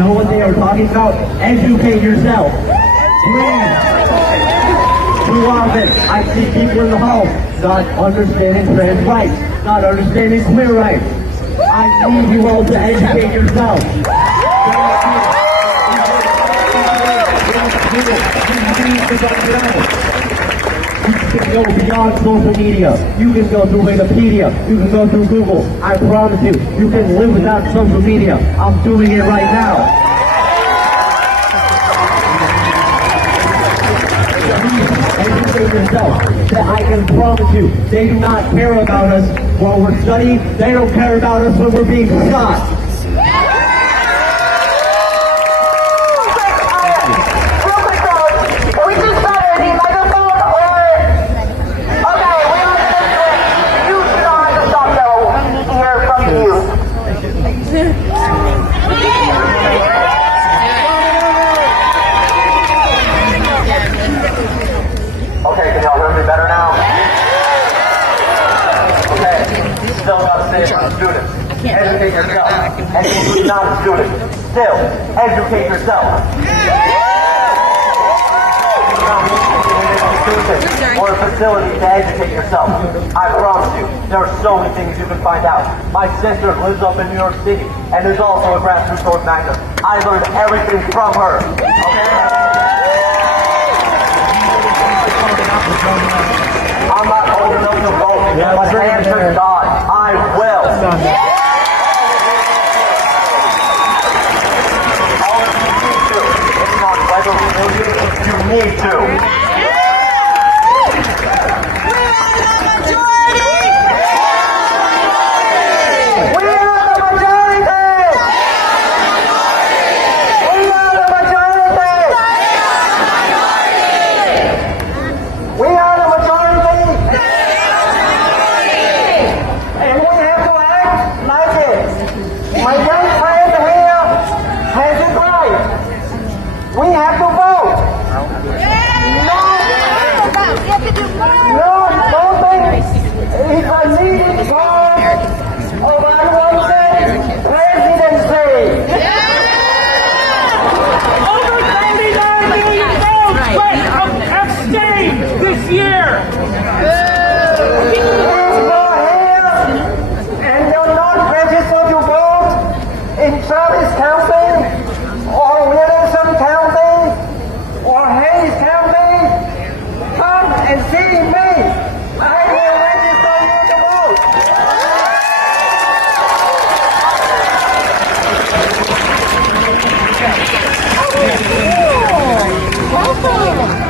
know what they are talking about? Educate yourself. Please. Too often, I see people in the hall not understanding trans rights, not understanding queer rights. I need you all to educate yourself. You can go beyond social media. You can go through Wikipedia. You can go through Google. I promise you, you can live without social media. I'm doing it right now. Educate yourself. That I can promise you, they do not care about us while we're studying. They don't care about us when we're being shot. Students, educate yourself. And if you're not a student, still, educate yourself. Or a facility to educate yourself. I promise you, there are so many things you can find out. My sister lives up in New York City, and there's also a grassroots organizer. I learned everything from her. Okay? I'm not old enough to vote, but answer God, I will. All of you need to.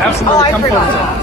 Absolutely, come forward.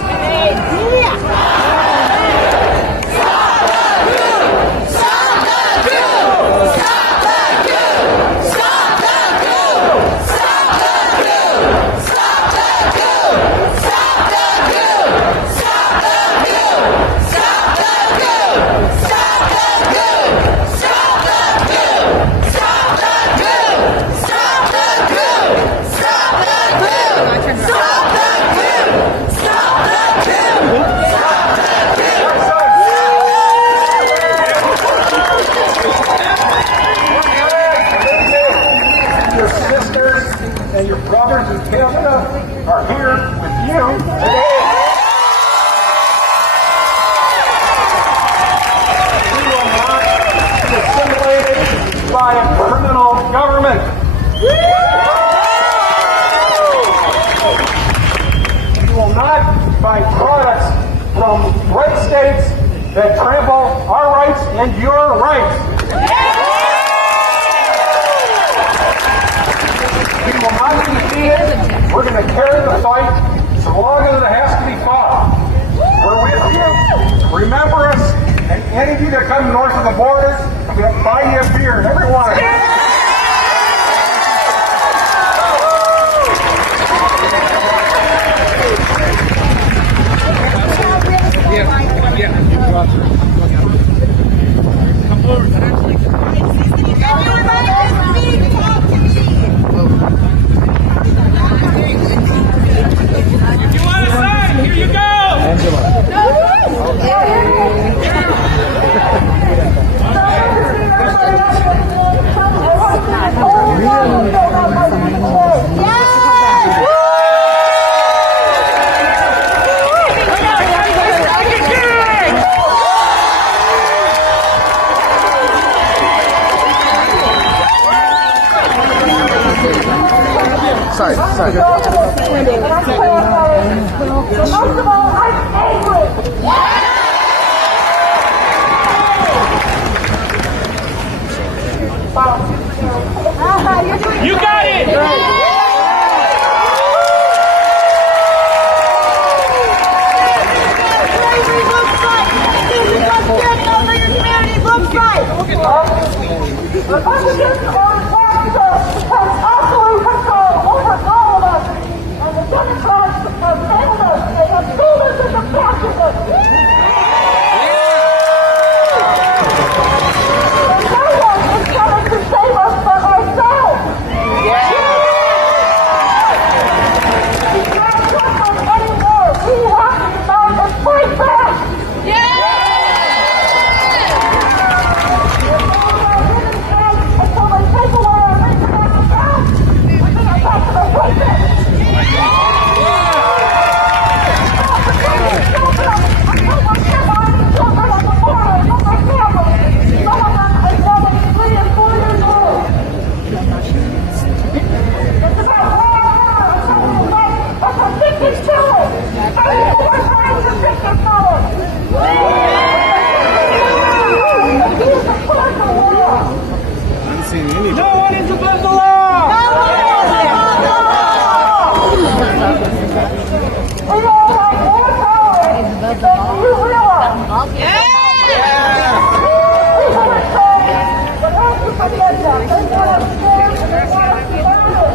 And your brothers in Canada are here with you. We will not be assimilated by a criminal government. We will not buy products from red states that trample our rights and your rights. We will not be defeated. We're going to carry the fight so long as it has to be fought. We're with you. Remember us. And any of you that come north of the border, we'll buy you a beer. Every one of you. Come forward. If you want a sign, here you go. Angela. Okay. Sorry. And I'm saying, but most of all, I'm angry. You got it! Republicans are responsible because absolute control over all of us, and the Democrats have failed us. They have fooled us into fascism. And no one is coming to save us but ourselves. We can't trust them anymore. We have to unite and fight back. No one is above the law! We all have more power than you realize. People are saying, but don't you forget that. They want us scared and they want us surrounded.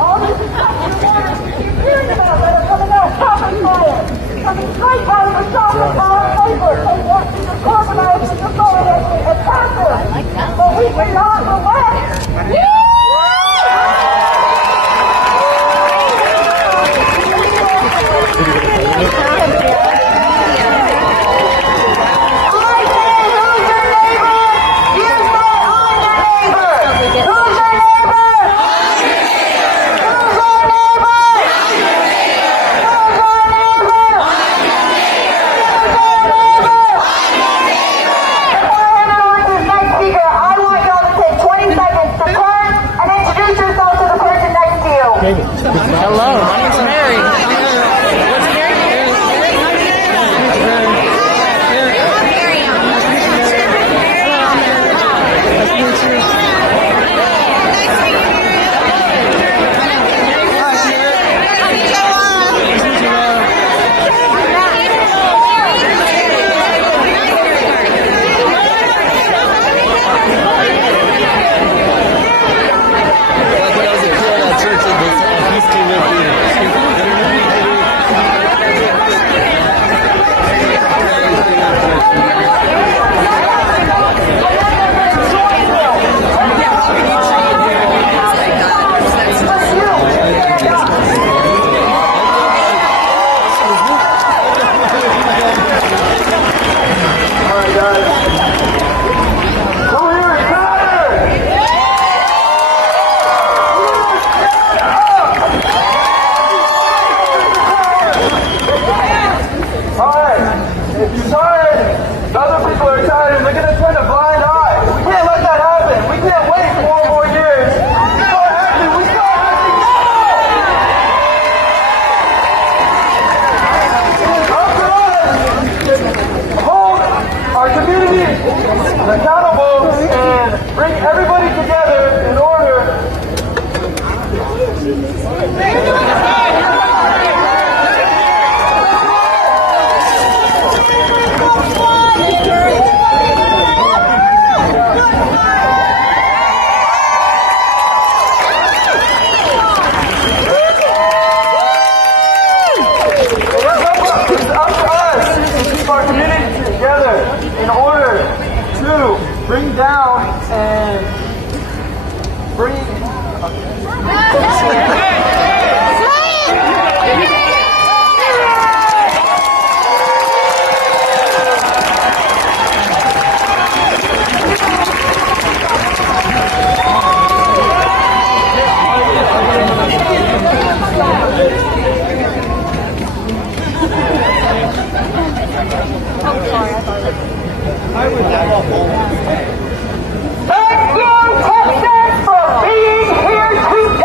All these executive orders you keep hearing about that are coming out of shopping fire, coming straight out of the shopping fire paper. They want you to organize this authority and pass it. But we cannot relax. Hello, my name's Mary. What's Mary? accountable and bring everybody together in order. Bring down and bring. Thank you, Texas, for being here today.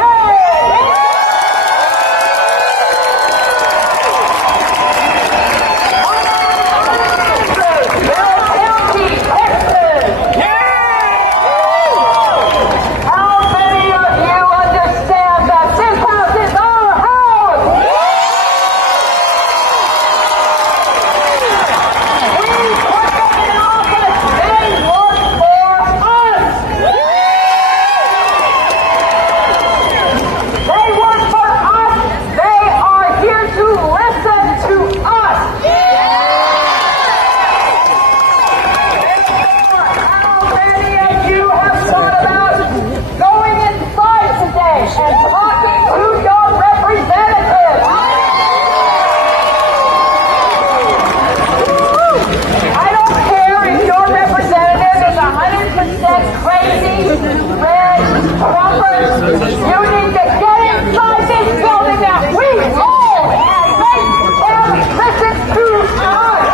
You need to get inside this building that we own and make them listen to us.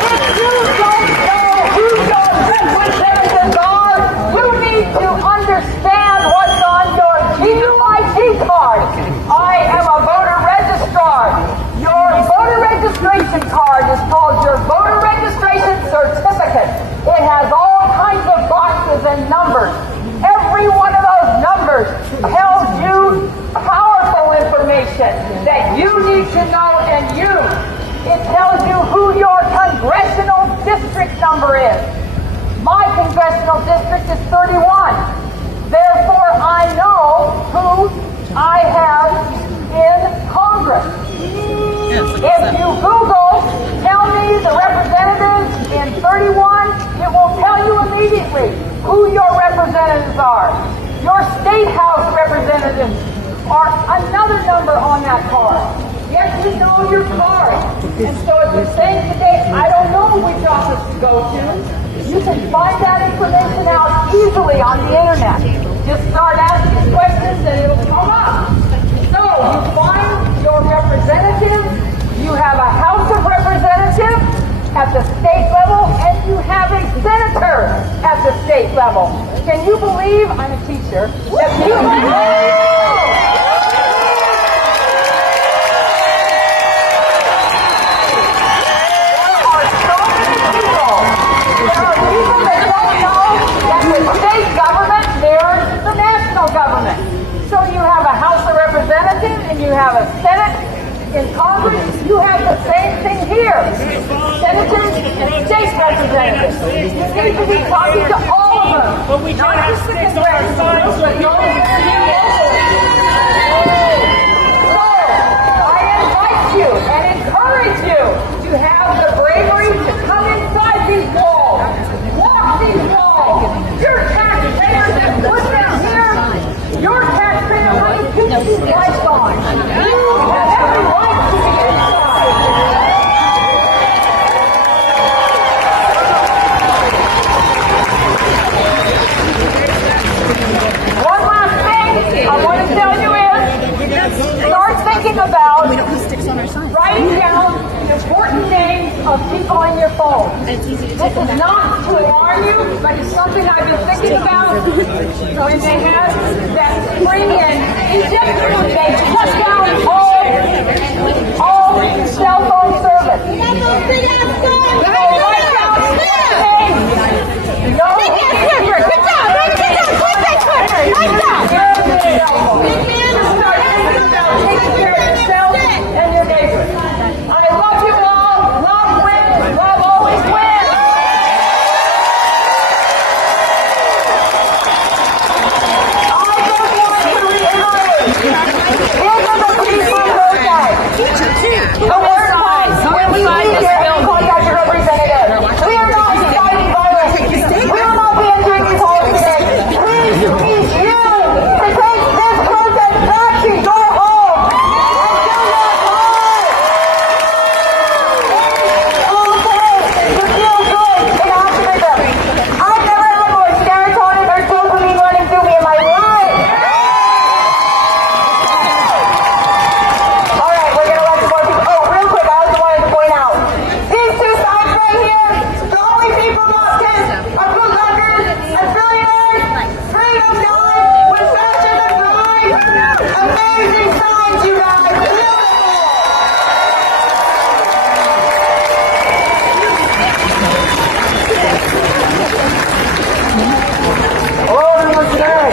If you don't know who your representatives are, you need to understand what's on your GUID card. I am a voter registrar. Your voter registration card is called your voter registration certificate. It has all kinds of boxes and numbers. Every one of those numbers tells you powerful information that you need to know and use. It tells you who your congressional district number is. My congressional district is 31. Therefore, I know who I have in Congress. If you Google, tell me the representatives in 31, it will tell you immediately who your representatives are. Your state house representatives are another number on that card. Yes, you know your card. And so if you're saying today, I don't know which office to go to, you can find that information out easily on the internet. Just start asking questions and it'll come up. So you find your representative, you have a House of Representatives at the state level, and you have a senator at the state level. Can you believe, I'm a teacher, that you government. So you have a House of Representatives and you have a Senate in Congress. You have the same thing here. Senators and state representatives. You need to be talking to all of them. But we can't have six on our sides, so So I invite you and encourage you to have the bravery to come inside these walls. Walk these walls. Your taxpayers that put them here. Your taxpayer money keeps these lights on. You have every right to be inside. One last thing I want to tell you is start thinking about writing down the important names of people in your phone. This is not to alarm you, but it's something I've been thinking about. When they had that spring in Egypt, they shut down all cell phone service. So write down names. No. Good job. Write it down. Click that Twitter. Nice job. Start thinking about taking care of yourself and your neighbors. I love you all. Love wins. Love always wins. I just want to reiterate. These are the people who died. The worst time when we need to contact your representative. We are not fighting violence. We will not be entering these halls today. Please need you to take this protest back to your home and do your part. Okay, you feel good in optimism. I've never had more serotonin or dopamine running through me in my life. All right, we're gonna let some more people. Oh, real quick, I also wanted to point out these two signs right here. The only people not sent are bootleggers and billionaires. Freedom dies when fascism thrives. Amazing signs, you guys. Beautiful. Hello everyone today.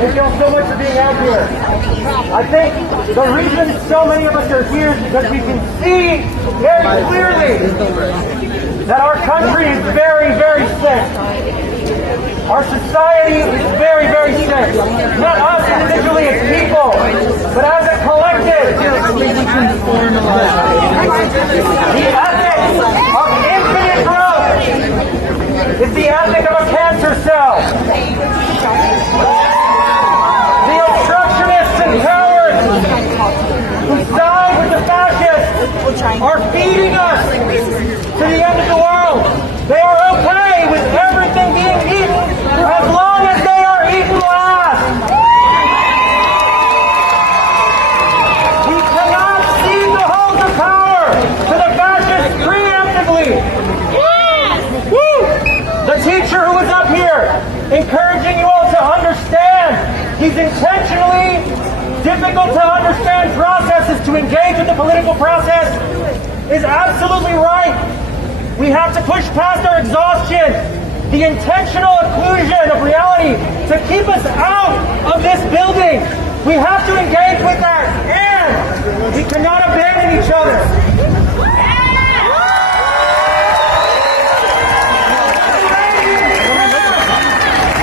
Thank you all so much for being out here. I think the reason so many of us are here is because we can see very clearly that our country is very, very sick. Our society is very, very sick. Not us individually as people, but as a collective. The ethic of infinite growth is the ethic of a cancer cell. The obstructionists and cowards who side with the fascists are feeding us to the end of the world. The teacher who was up here encouraging you all to understand these intentionally difficult to understand processes to engage with the political process is absolutely right. We have to push past our exhaustion, the intentional occlusion of reality to keep us out of this building. We have to engage with that, and we cannot abandon each other.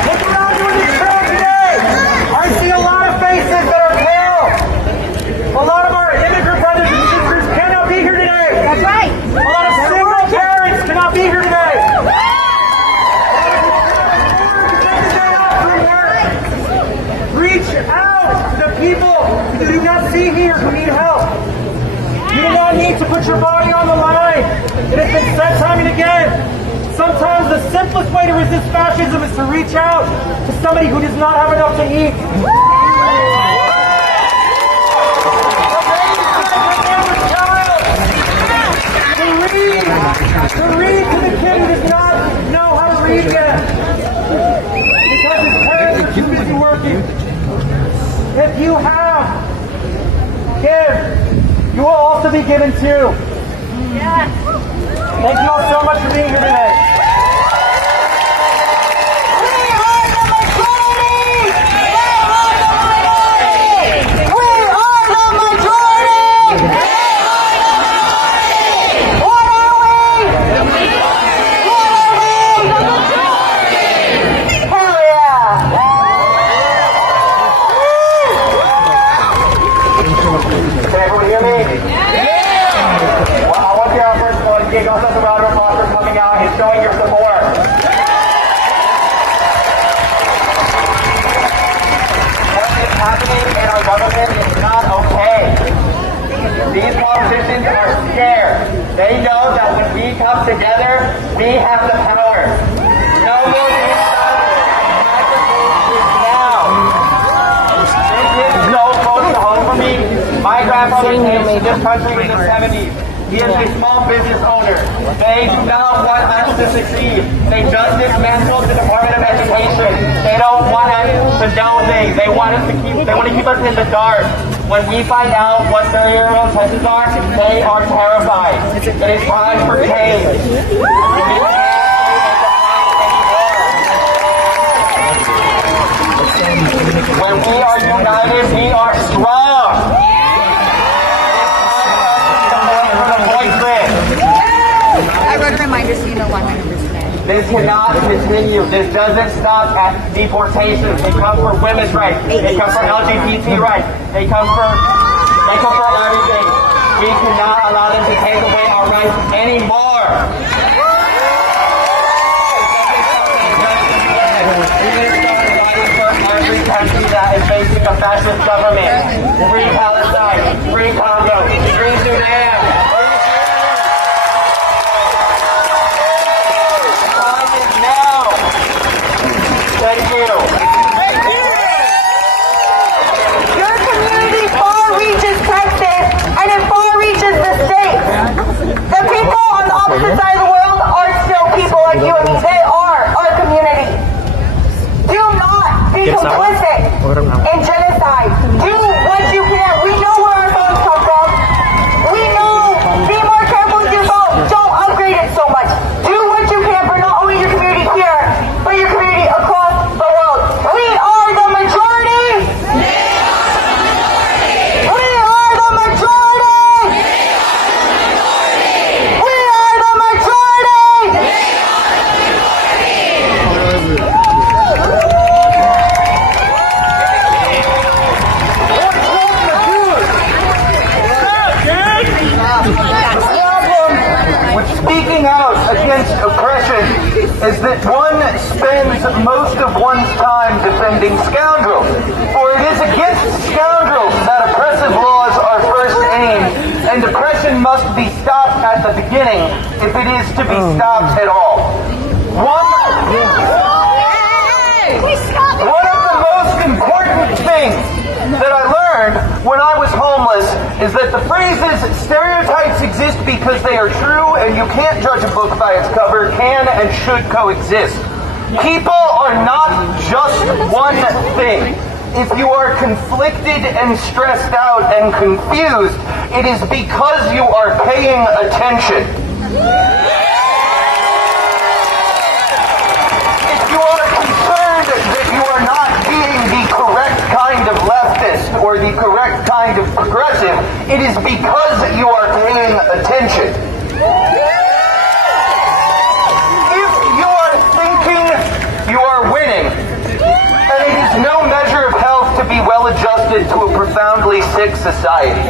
Look around you in this crowd today. I see a lot of faces that are pale. A lot of our immigrant brothers and sisters cannot be here today. That's right. A lot of single parents cannot be here today. Reach out to the people who do not see here who need help. You do not need to put your body on the line. It has been said time and again. Sometimes the simplest way to resist fascism is to reach out to somebody who does not have enough to eat. To read to the kid who does not know how to read yet. Because his parents are too busy working. If you have, give. You will also be given too. Yes. Thank you all so much for being here today. Can everyone hear me? Yeah! Well, I want you to first of all give yourself a round of applause for coming out and showing your support. What is happening in our government is not okay. These politicians are scared. They know that when we come together, we have the power. No more being now. This is no close to home for me. My grandfather came to this country in the 70s. He is a small business owner. They do not want us to succeed. They just dismantled the Department of Education. They don't want us to know things. They want to keep us in the dark. When we find out what their real intentions are, they are terrified. It is time for change. When we are united, we are strong. I wrote a reminder so you know 100%. This cannot continue. This doesn't stop at deportations. They come for women's rights. They come for LGBT rights. They come for everything. We cannot allow them to take away our rights anymore. Every country that is facing a fascist government. Free Palestine, free Congo, free Sudan. Time is now. Thank you. Your community far reaches Texas, and it far reaches the states. The people on the opposite side of the world are still people like you and me. They are our community. Do not be complicit in genocide. Do what you can. We know where our phones come from. We know. Be more careful with your phone. Don't upgrade it so much. Do what you can for not only your community here, but your community across the world. We are the majority. We are the majority. We are the majority. With speaking out against oppression is that one spends most of one's time defending scoundrels. For it is against scoundrels that oppressive laws are first aimed, and oppression must be stopped at the beginning if it is to be stopped at all. One of the most important things that I learned when I was homeless is that the phrases stereotypes exist because they are true and you can't judge a book by its cover can and should coexist. People are not just one thing. If you are conflicted and stressed out and confused, it is because you are paying attention. If you are concerned that you are not being the correct kind of leftist or the correct kind of progressive, it is because you are paying attention. If you are thinking you are winning, and it is no measure of health to be well adjusted to a profoundly sick society.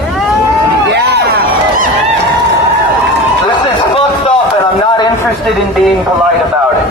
This is fucked up and I'm not interested in being polite about it.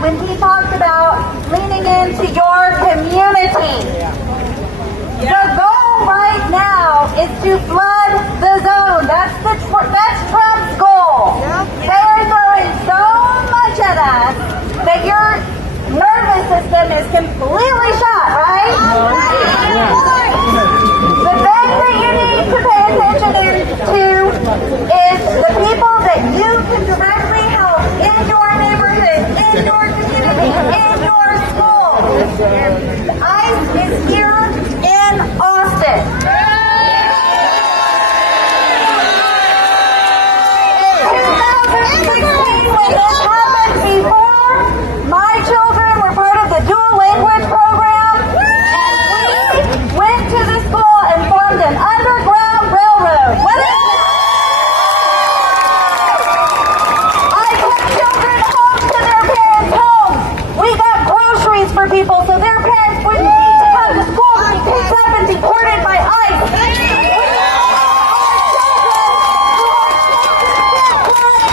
When he talks about leaning into your community. The goal right now is to flood the zone. That's Trump's goal. They are throwing so much at us that your nervous system is completely shot, right? The thing that you need to pay attention to is the people that you can directly help in your neighborhood, in your community, in your school. ICE is here in Austin. In 2016, when this happened before, my children were part of the dual language program, and we went to the school and formed an underground railroad. What is it? I took children home to their parents' homes. We got groceries for people so their parents wouldn't need to come to school to be picked up and deported by ICE.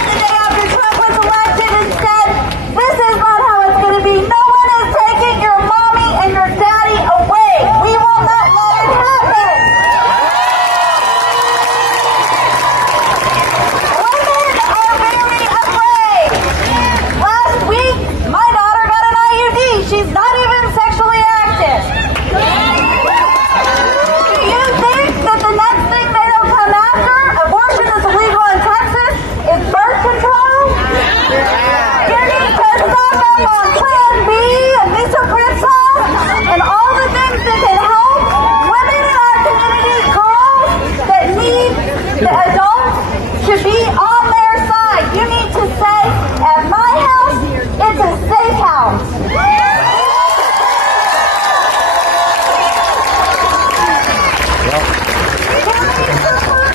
The day after Trump was elected and said, this is not how it's going to be. No one is taking your mommy and your daddy away. We will not let it happen. Women are very afraid. Last week, my daughter got an IUD. She's not even sexually active. Do you think that the next thing they'll come after, abortion is illegal in Texas, is birth control? You need to stock up on Plan B and misoprostol and all the things that can help women in our community, girls that need the adults to be on their side. You need to say, at my house, it's a safe house.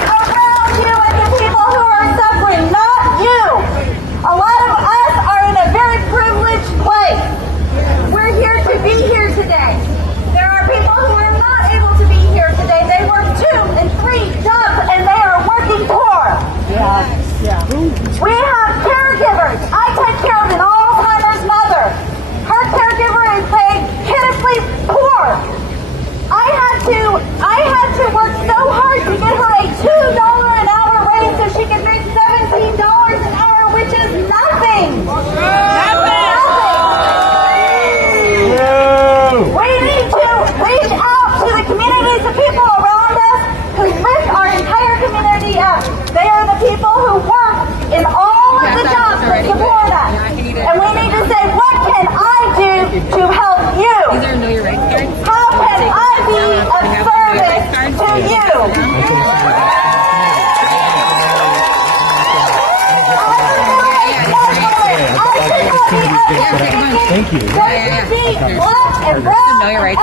Around you and the people who are suffering, not you. A lot of us are in a very privileged place. We're here to be here today. There are people who are not able to be here today. They work 2 and 3 jobs and they are working poor. We have caregivers. I take care of an Alzheimer's mother. Her caregiver is paid pitifully poor. I had to work so hard to get her a $2 an hour raise so she could make $17 an hour, which is nothing. Nothing. We need to reach out to the communities of people around us who lift our entire community up. They are the people who work in all of the jobs that support us. And we need to say, what can I do to help you? How can I be of service to you? Thank you. Black and brown, know your rights,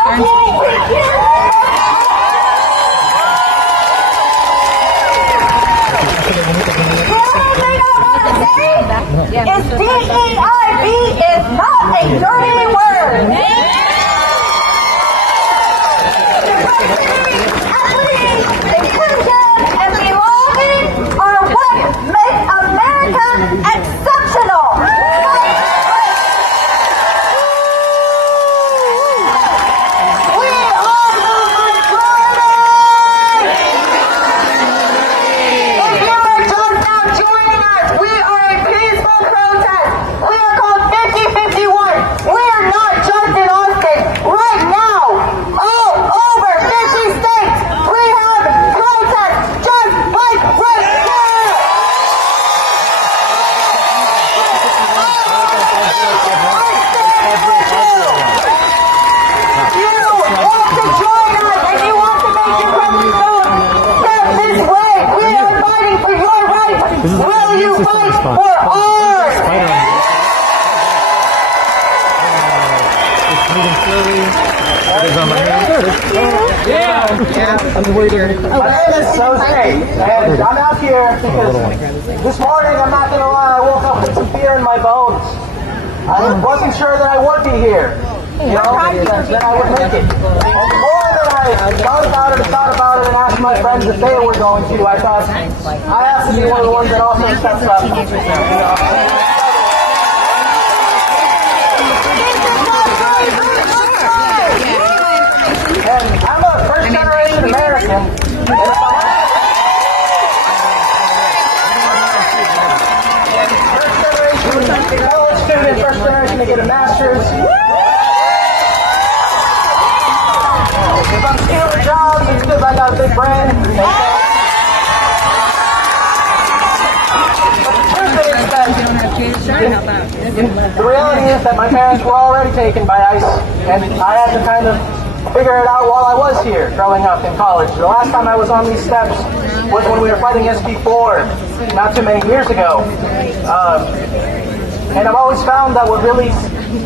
The only thing I want to say is DEIB is not a dirty word. Diversity, equity, inclusion, and belonging are what make America exceptional. We are the majority! If you are just now joining us, we are a peaceful protest. We are called 5051. We are not just in Austin. Right now, all over 50 states, we have protests just like right here. You want to join us and you want to make your presence known. Step this way. We are fighting for your rights. Will you fight for ours? My name is Jose, and I'm out here because this morning, I'm not going to lie, I woke up with some fear in my bones. I wasn't sure that I would be here, that I would make it. And the more that I thought about it and asked my friends if they were going to, I thought, I have to be one of the ones that also steps up. And I'm a first-generation American, and if I first-generation college student, first generation to get a master's. If I'm stealing jobs, it's because I got a big brain. The reality is that my parents were already taken by ICE, and I had to kind of figure it out while I was here, growing up in college. The last time I was on these steps was when we were fighting SB4, not too many years ago. And I've always found that what really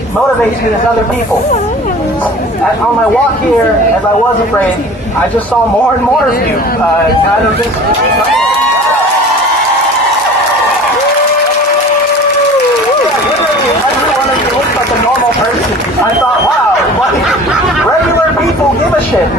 motivates me is other people. On my walk here, as I was afraid, I just saw more and more of you. Kind of just... Everyone of you looks like a normal person. I thought, wow, regular people give a shit.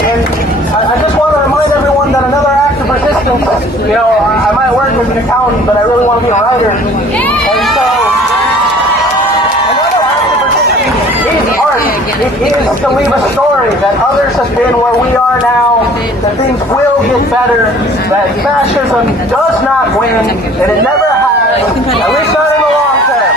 And I just want to remind everyone that another act of resistance, I might work as an accountant, but I really want to be a writer. And so, another act of resistance is art. It is to leave a story that others have been where we are now, that things will get better, that fascism does not win, and it never has, at least not in the long term.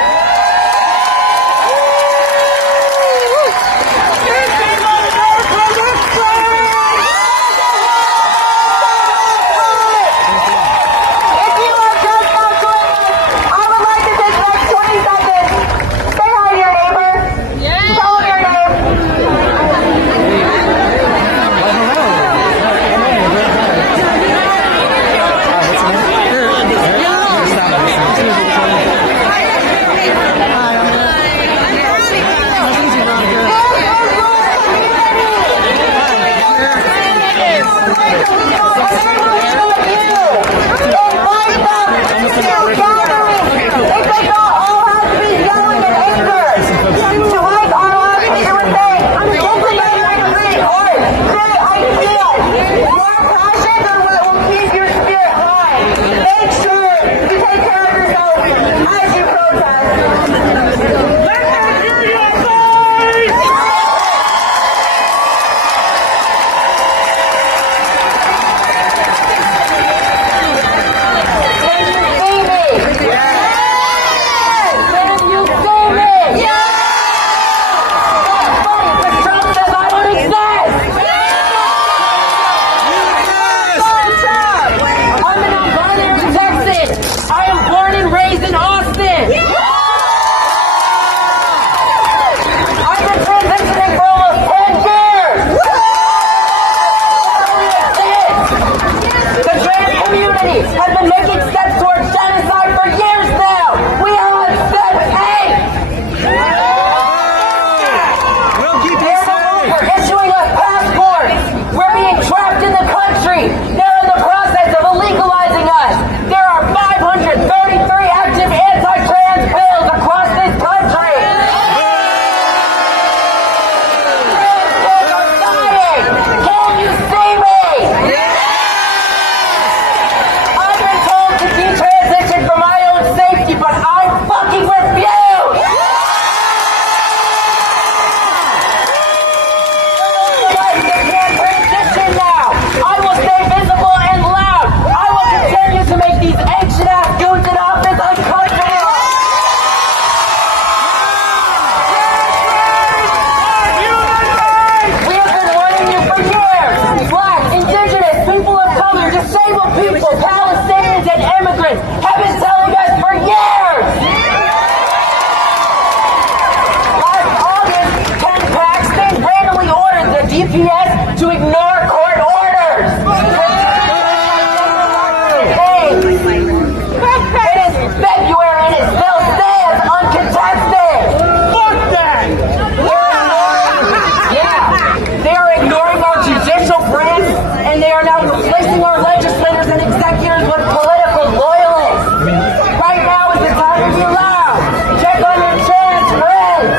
Are you loud? Check on your trans friends.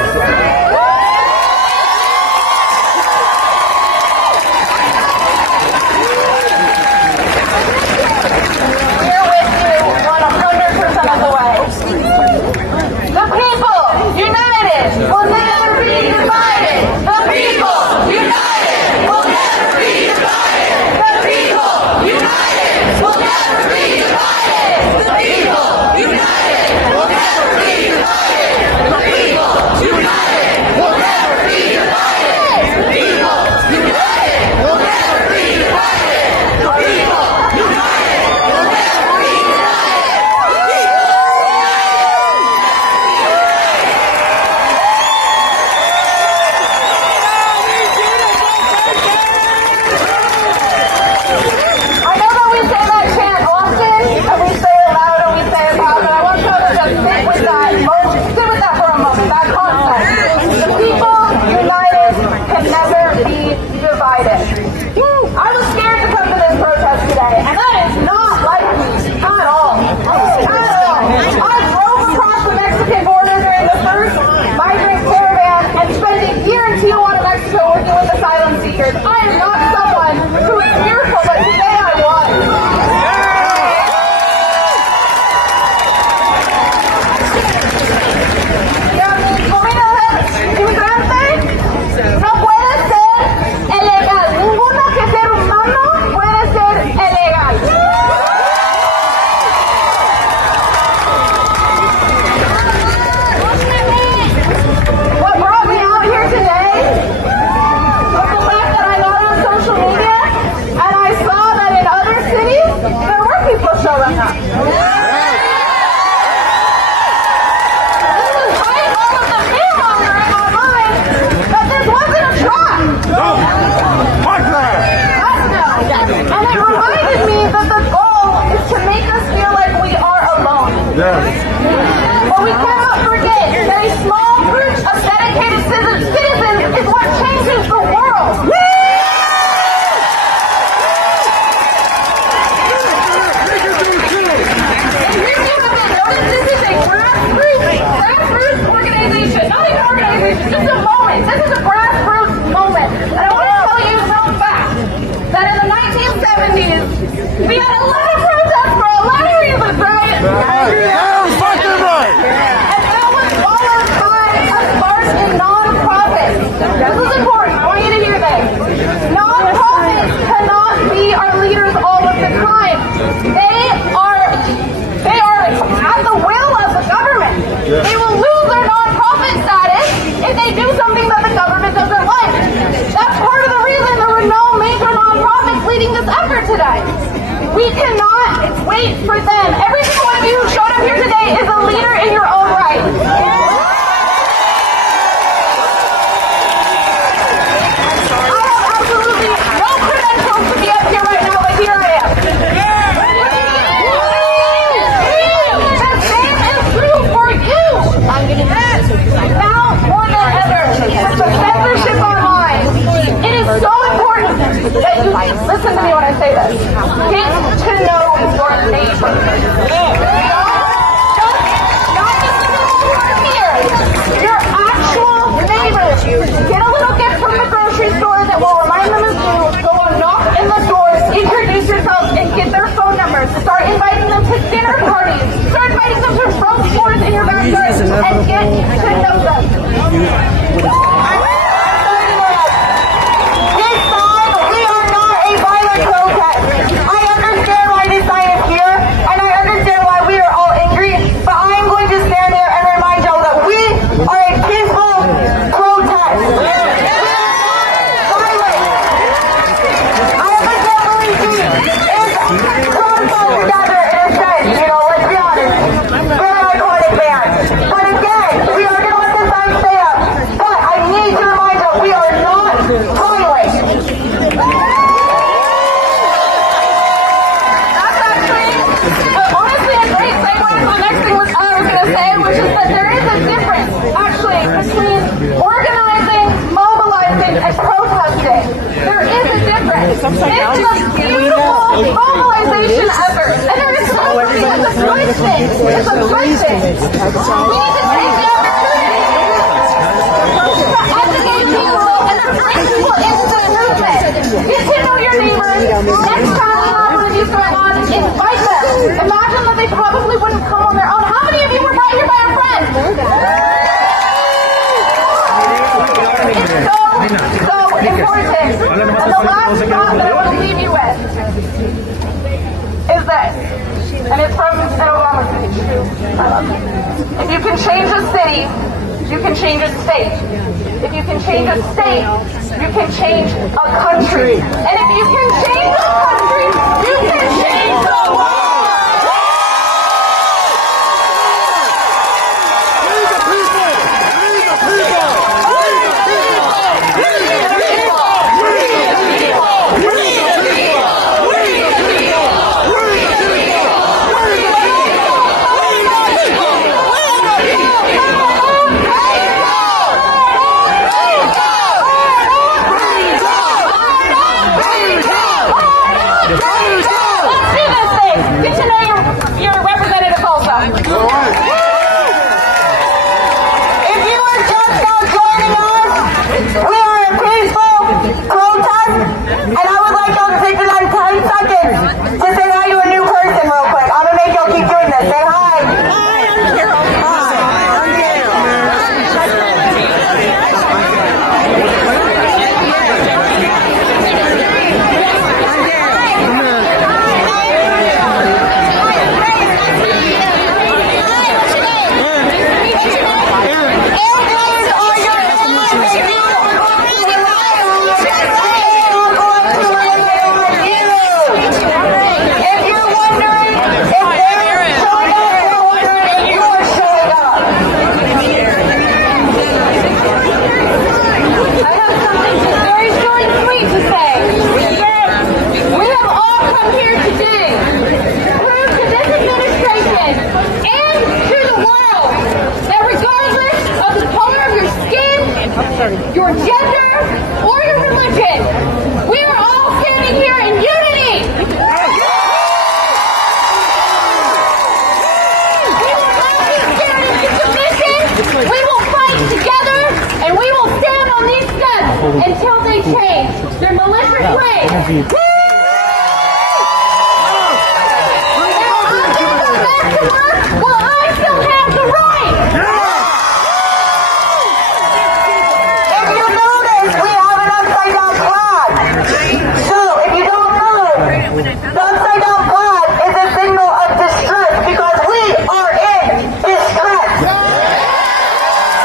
We're with you 100% of the way. The people united will never be divided. The people united will never be divided. The people united will never be divided. The people united will never be divided. The people united will never be divided. The people united will never be divided. The people united will never be I know that we say that chant often, and we say it loud and we say it loud, but I want you to just sit with that for a moment, that concept. The people united can never be divided. I was scared to come to this protest today, and that is not like me at all. At all. I drove across the Mexican border during the first migrant caravan and spent a year in Tijuana, Mexico working with asylum seekers. I am not someone who is fearful, but today I was. Inmigrante no puede ser ilegal. Ninguno que ser humano puede ser ilegal. What brought me out here today was the fact that I got on social media and I saw that in other cities there were people showing up. Despite all of the fear-mongering online, that this wasn't a trap. And it reminded me that the goal is to make us feel like we are alone. But we cannot forget that a small group of dedicated citizens is what changes the world. This is a grassroots organization, not even organization, just a moment. This is a grassroots moment. And I want to tell you real fast that in the 1970s, we had a lot of protests for a lot of reasons, right? And that was followed by a spark in non-profits. This is important. I want you to hear this. Non-profits cannot be our leaders all of the time. They are at the will of the government. They will lose their non-profit status if they do something that the government doesn't like. That's part of the reason there were no major non-profits leading this effort today. We cannot wait for them. Every single one of you who showed up here today is a leader in your own right. I have absolutely no credentials to be up here right now, but here I am. The same is true for you. Now more than ever, with the censorship online, it is so important that you listen to me when I say this. Get to know your neighbor. Not just the people who are here. Your actual neighbors. Get a little gift from the grocery store that will remind them of you. Go and knock in the doors, introduce yourself, and get their phone numbers. Start inviting them to dinner parties. Start inviting them to road tours in your backyard and get to know them. This sign, we are not a violent protest. I understand why this sign is here, and I understand why we are all angry, but I am going to stand there and remind y'all that we are a peaceful protest. We are not violent. I have been definitely seen is protest together in a sense, let's be honest. Very iconic band. But again, we are going to let the sign stay up. But I need to remind y'all, we are not violent. That's actually, honestly, a great segue to the next thing I was going to say, which is that there is a difference, actually, between organizing, mobilizing, and protesting. There is a difference. beautiful mobilization effort. And there is something that's a good thing. It's a good thing. We need to take the opportunity to educate people and to bring people into the movement. Get to know your neighbors. Next time when you going on, invite them. Imagine that they probably wouldn't come on their own. How many of you were brought here by a friend? It's so important. And the last thought that I want to leave you with is this, and it's from an Obama speech. If you can change a city, you can change a state. If you can change a state, you can change a country. And if you can change a country, you can change the world. Get to know your representative also. If you are just now joining us, we are in peaceful protest, and I would like y'all to take the next 10 seconds to say hi to a new person real quick. I'm gonna make y'all keep doing this. Say hi. Your gender or your religion, we are all standing here in unity. We will not be standing in submission. We will fight together, and we will stand on these steps until they change their malicious ways. Well, I still have the right. The upside down flag is a signal of distress because we are in distress.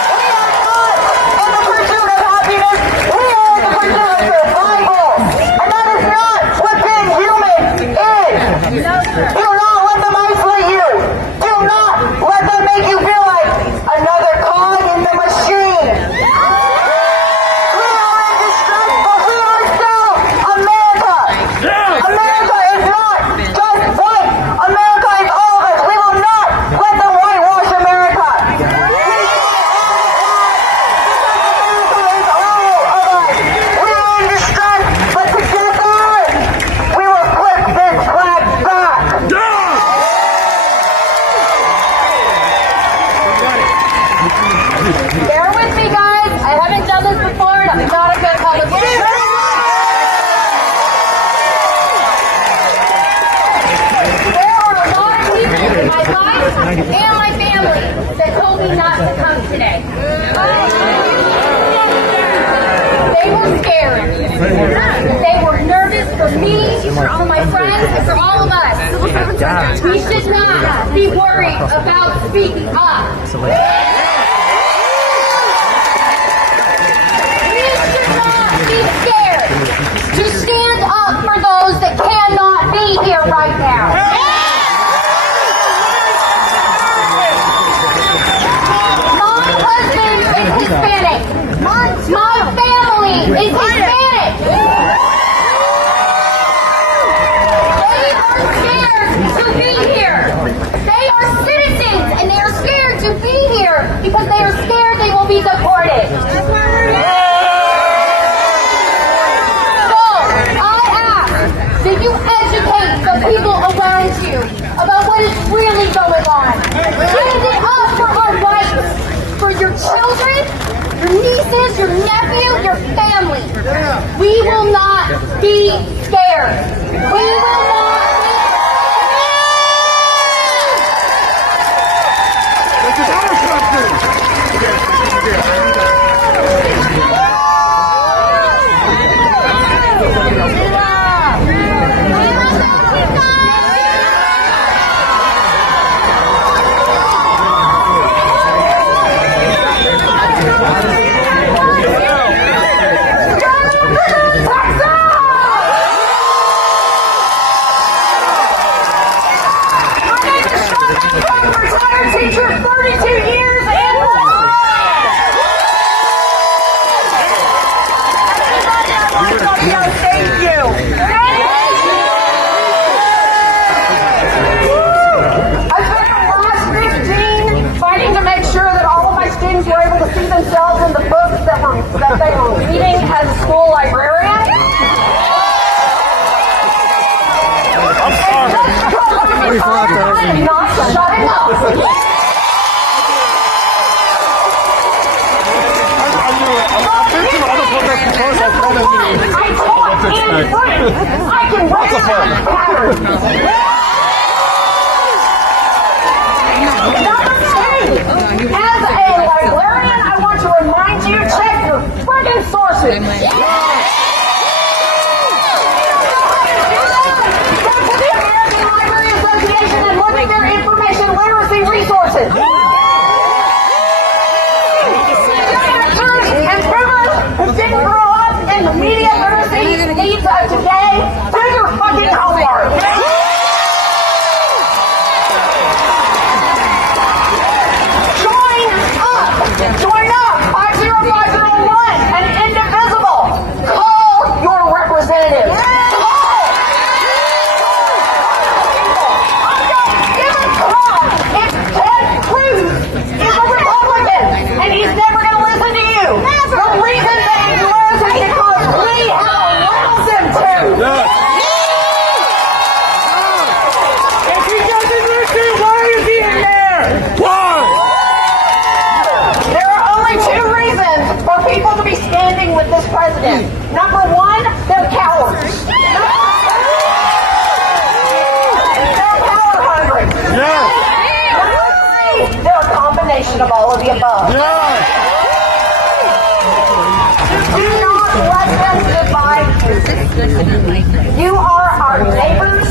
We are not in the pursuit of happiness. We are in the pursuit of survival. And that is not what being human is. Do not let them isolate you. Do not let them make you feel like another cog in the machine. We are in distress, but we are still America. America is not just white. America is all of us. We will not let them whitewash America. America is all of us. We are in distress, but together we will flip this flag back. Bear with me, guys. I haven't done this before, and I'm not a good politician. There are a lot of people in my life and my family that told me not to come today. They were scared. They were nervous for me, for my friends, and for all of us. We should not be worried about speaking up. We should not be scared to stand up for those that cannot be here right now. My husband is Hispanic. My family is Hispanic. They are scared to be here. They are citizens and they are scared to be here because they are scared they will be deported. So I ask nephew, your family. We will not be scared. We will not teacher, 32 years in thank you. I spent the last 15 fighting to make sure that all of my students were able to see themselves in the books that they were reading as a school librarian. I'm sorry. I'm not shutting up. I taught in French. I can recognize patterns. Number 2, as a librarian, I want to remind you, check your friggin' sources. Go to the American Library Association and look at their information literacy resources. Who didn't grow up in the media literacy needs of today, do your fucking homework. Join up. 50501 and indivisible. Call your representatives. Give a call. If Ted Cruz is a Republican and he's never going to listen to you. The reason that he was is because we have allowed him to. If he doesn't listen, why is he in there? Why? There are only 2 reasons for people to be standing with this president. Number 1, they're cowards. They're power hungry. Yes. Number 3, they're a combination of all of the above. Yes. Do not let them divide you. You are our neighbors.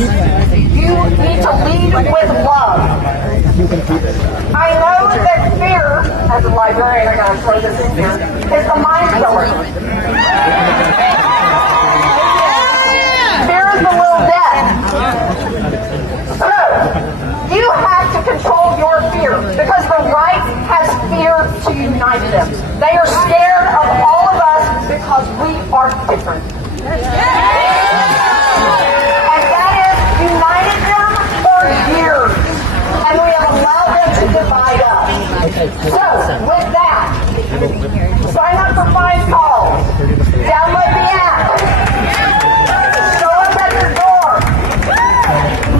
You need to lead with love. I know that fear, as a librarian, I gotta throw this in here, is the mind killer. Fear is the little death. So, you have to control your fear because the right has fear to unite them. They are scared of all of us because we are different. And that has united them for years. And we have allowed them to divide us. So, with that, sign up for 5 calls. Download the app. Show up at your door.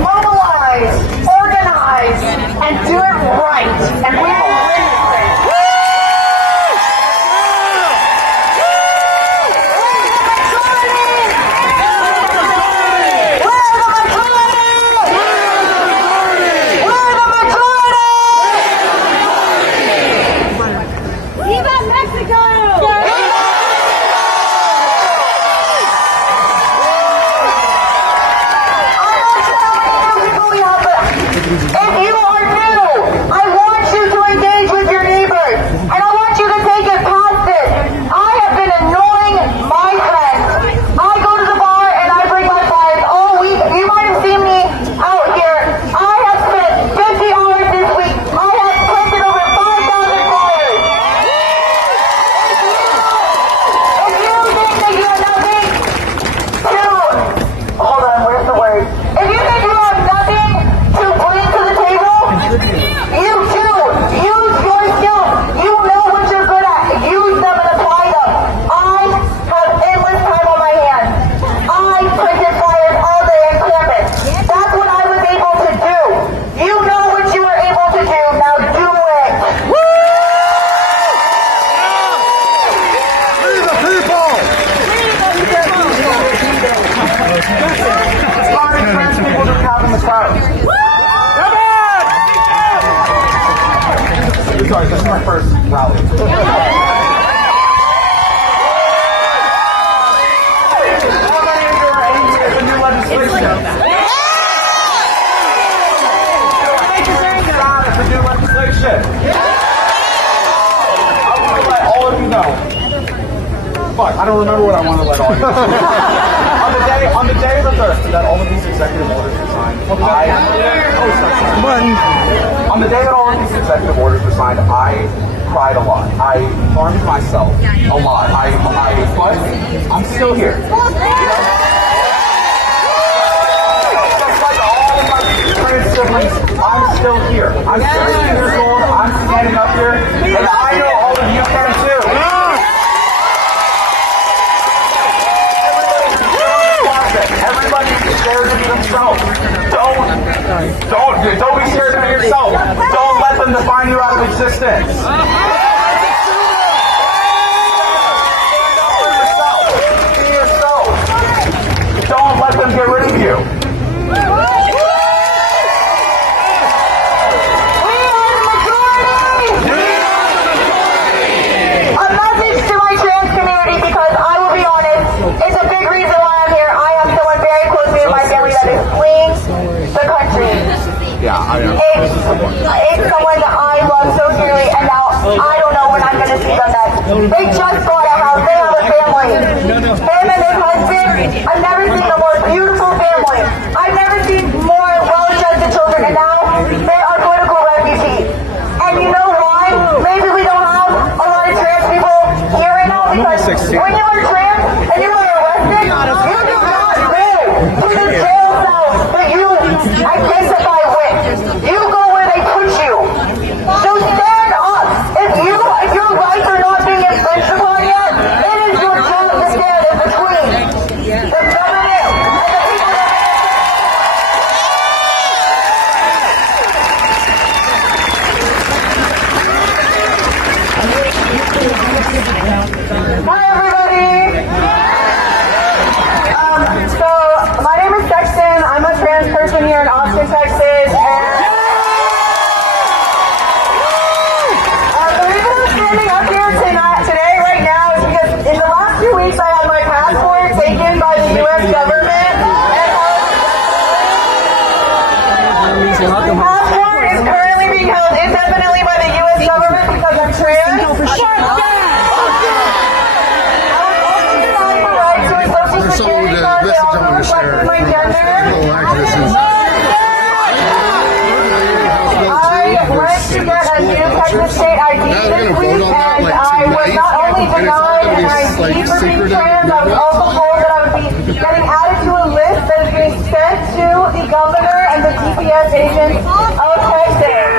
Mobilize, organize, and do it right. And we will win this thing. Viva Mexico! sorry, this is my first rally. How many of you are angry at the new legislation? At the new legislation. I want to let all of you know. Fuck, I don't remember what I want to let all of you know. On the day that all of these executive orders were signed, on the day that all of these executive orders were signed, I cried a lot. I harmed myself a lot. But I'm still here. Just like all of my trans siblings, I'm still here. I'm 16 years old. I'm standing up here, and I know all of you can too. Everybody is scared to be themselves. Don't be scared to be yourself. Don't let them define you out of existence. Stand up for yourself. Be yourself. Don't let them get rid of you. A message to my trans community, because I will be honest, it's a big reason why I'm here. I have someone very close to me in my family that is fleeing the country. Yeah, I know. It's someone that I love so dearly, and now I don't know when I'm going to see them next. They just bought a house. They have a family. Him and his husband, I've never seen a more beautiful family. I've never seen more well-adjusted children, and now they are political refugees. And you know why? Maybe we don't have a lot of trans people here right now, because when you are trans and you are arrested, you do not go to the jail cell that you identify with. You go where they put you. So stand up. If your rights are not being infringed upon yet, it is your job to stand in between the government and the people that Hi everybody! So my name is Sexton. I'm a trans person here in Austin, Texas, and the reason I'm standing up here today right now is because in the last 2 weeks I had my passport taken by the U.S. government, and my passport is currently being held indefinitely by the U.S. government because I'm trans. My gender. I went to get a new Texas state ID this week, and I was not only denied an ID for being trans, I was also told that I would be getting added to a list that is being sent to the governor and the DPS agents of Texas.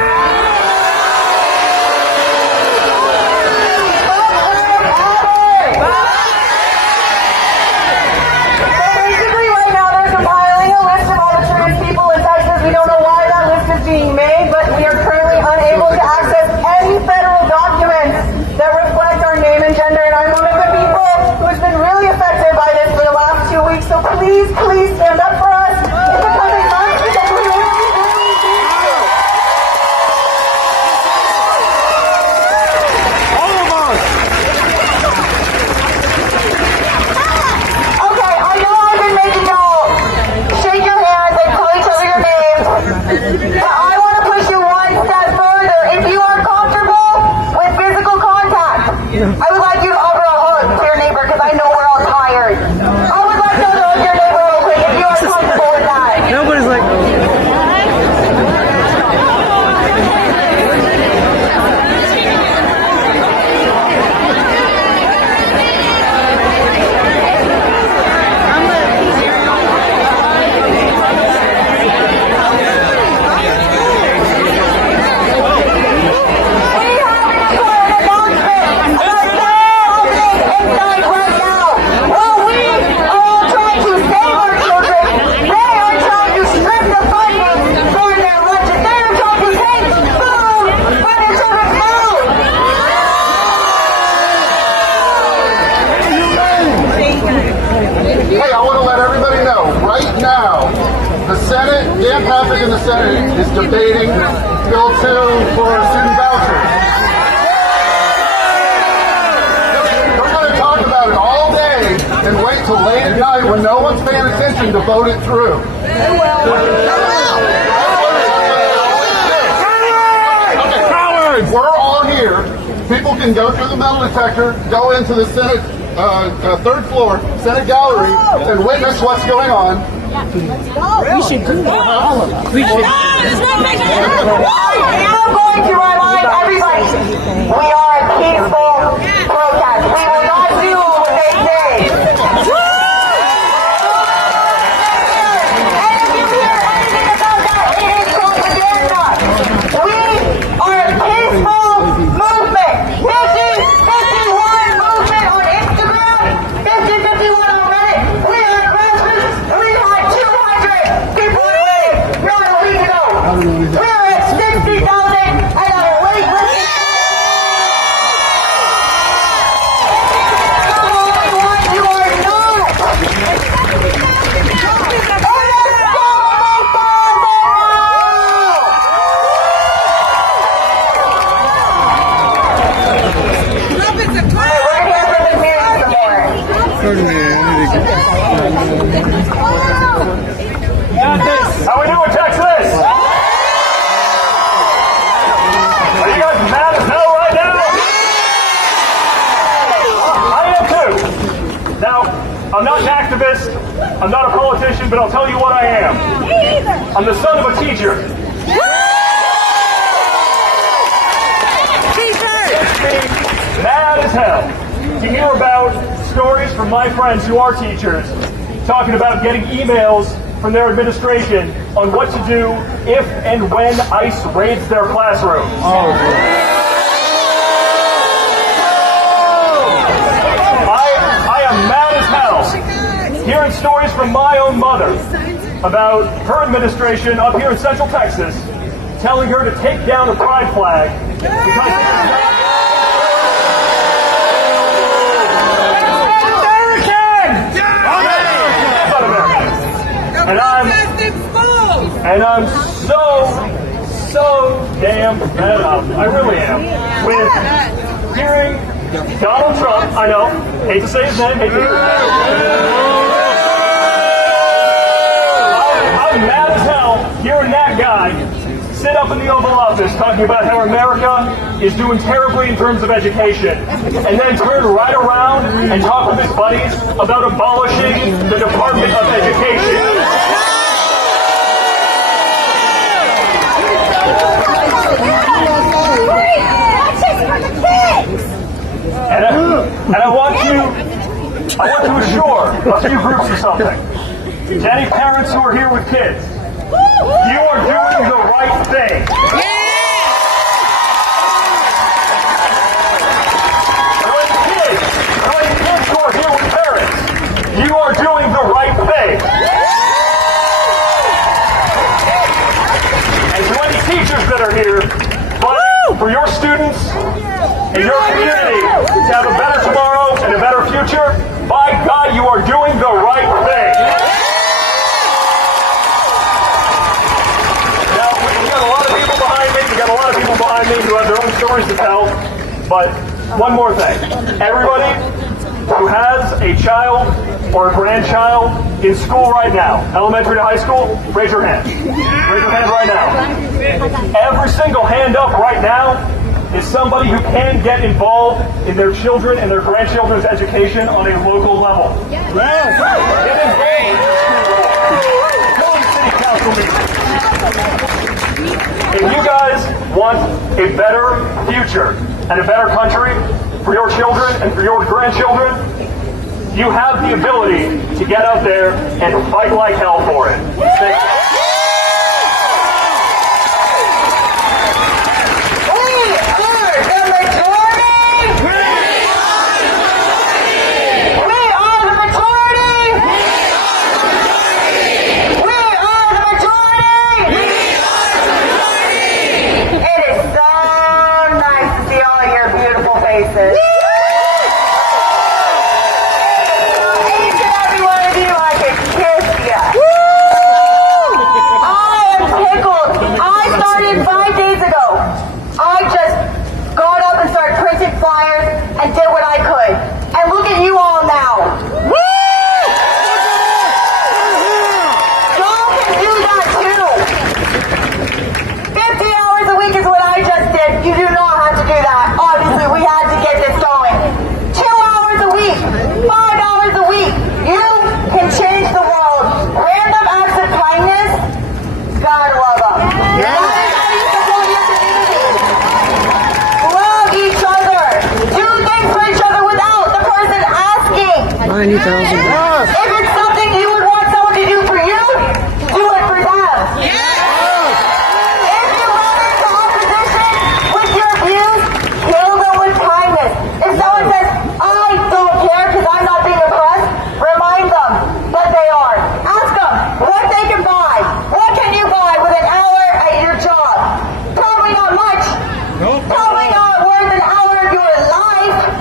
We don't know why that list is being made, but we are currently unable to access any federal documents that reflect our name and gender, and I'm one of the people who has been really affected by this for the last 2 weeks, so please stand up for us in the coming months, because we really need you. All of us! Okay, I know I've been making y'all shake your hands and call each other your names, but I want to push you one step further. If you are comfortable with physical contact, I would like you to offer a hug to your neighbor, because I know we're all tired. I would like you to hug your neighbor real quick if you are comfortable with that. Nobody's like. We have an important announcement about one's paying attention to vote it through. Okay, we're all here. People can go through the metal detector, go into the Senate third floor, Senate gallery, and witness what's going on. We should do that, all of us. We should. I'm going to remind everybody, we are a peaceful protest. We will not do what they say. And if you hear anything about that, it is propaganda. We are a peaceful movement. 5051 movement on Instagram, 5051 on Reddit. We are grassroots, and we had 200 people on Reddit not a week ago. We are at 60,000 and on a wait list. You are not. How we doing, Texas? Are you guys mad as hell right now? I am too. Now, I'm not an activist, I'm not a politician, but I'll tell you what I am. I'm the son of a teacher. Mad as hell to hear about stories from my friends who are teachers talking about getting emails from their administration on what to do if and when ICE raids their classrooms. I am mad as hell hearing stories from my own mother about her administration up here in Central Texas telling her to take down a pride flag because And I'm so damn fed up. I really am. With hearing Donald Trump, I know, hate to say his name, I'm mad as hell hearing that guy sit up in the Oval Office talking about how America is doing terribly in terms of education, and then turn right around and talk with his buddies about abolishing the Department of Education. And I want to assure a few groups of something. To any parents who are here with kids, you are doing the right thing. To any kids who are here with parents, you are doing the right thing. And to any teachers that are here, fighting for your students and your community to have a better tomorrow and a better future, by God, you are doing the right thing. Now, we got a lot of people behind me. We got a lot of people behind me who have their own stories to tell. But one more thing. Everybody who has a child or a grandchild in school right now, elementary to high school, raise your hand. Raise your hand right now. Every single hand up right now is somebody who can get involved in their children and their grandchildren's education on a local level. Get involved in go to city council meetings. If you guys want a better future and a better country for your children and for your grandchildren, you have the ability to get out there and fight like hell for it. And did what I could. And look at you all now. $90,000. If it's something you would want someone to do for you, do it for them. If you run into opposition with your views, kill them with kindness. If someone says, I don't care because I'm not being oppressed, remind them that they are. Ask them what they can buy. What can you buy with an hour at your job? Probably not much. Probably not worth an hour of your life.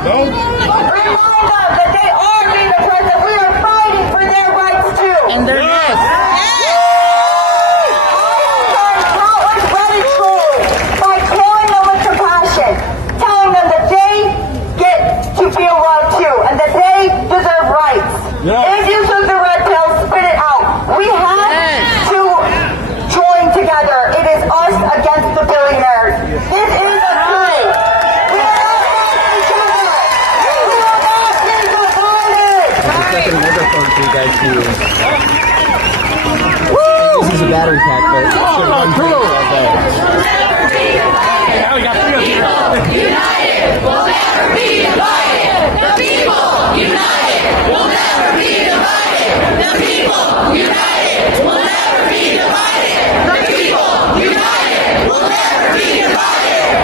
Remind them that they are being oppressed, that we are fighting for their rights too. And they're yes. Countless Reddit trolls by killing them with compassion, telling them that they get to feel loved too, and that they deserve rights. If you took the red pill, spit it out. We have to join together. It is us against the billionaires. This is a coup. We are not fighting each other. We are not being divided. Second microphone for you guys to use. This is a battery pack, but it's cool. Now we got three of you. United, we'll never be divided. The people united, we'll never be divided. The people united, we'll never be divided. The people united, we'll never be divided.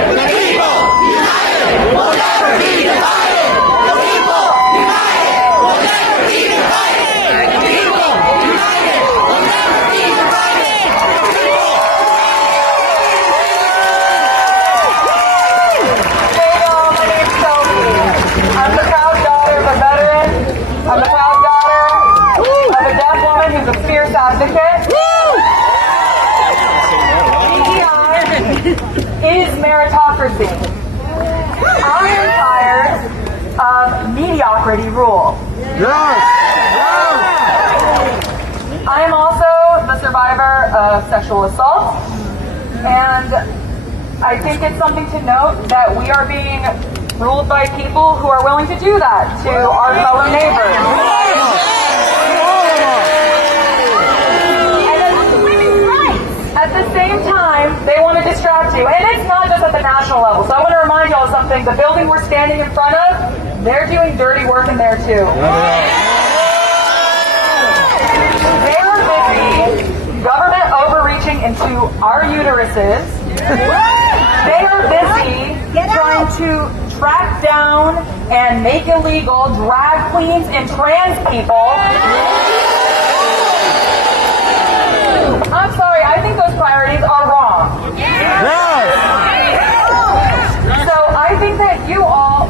The people united, we'll never be divided. The people united, we'll never be divided. The people united, we'll never be divided. Hey y'all, my name's Sophie. I'm the proud daughter of a veteran. I'm the proud daughter of a deaf woman who's a fierce advocate. DEI is meritocracy. I am tired of mediocrity rule. I am also the survivor of sexual assault, and I think it's something to note that we are being ruled by people who are willing to do that to our fellow neighbors. And at the same time, they want to distract you. And it's not just at the national level. So I want to remind y'all of something. The building we're standing in front of, they're doing dirty work in there too. They are busy government overreaching into our uteruses. They are busy trying to track down and make illegal drag queens and trans people. I'm sorry, I think those priorities are wrong. So I think that you all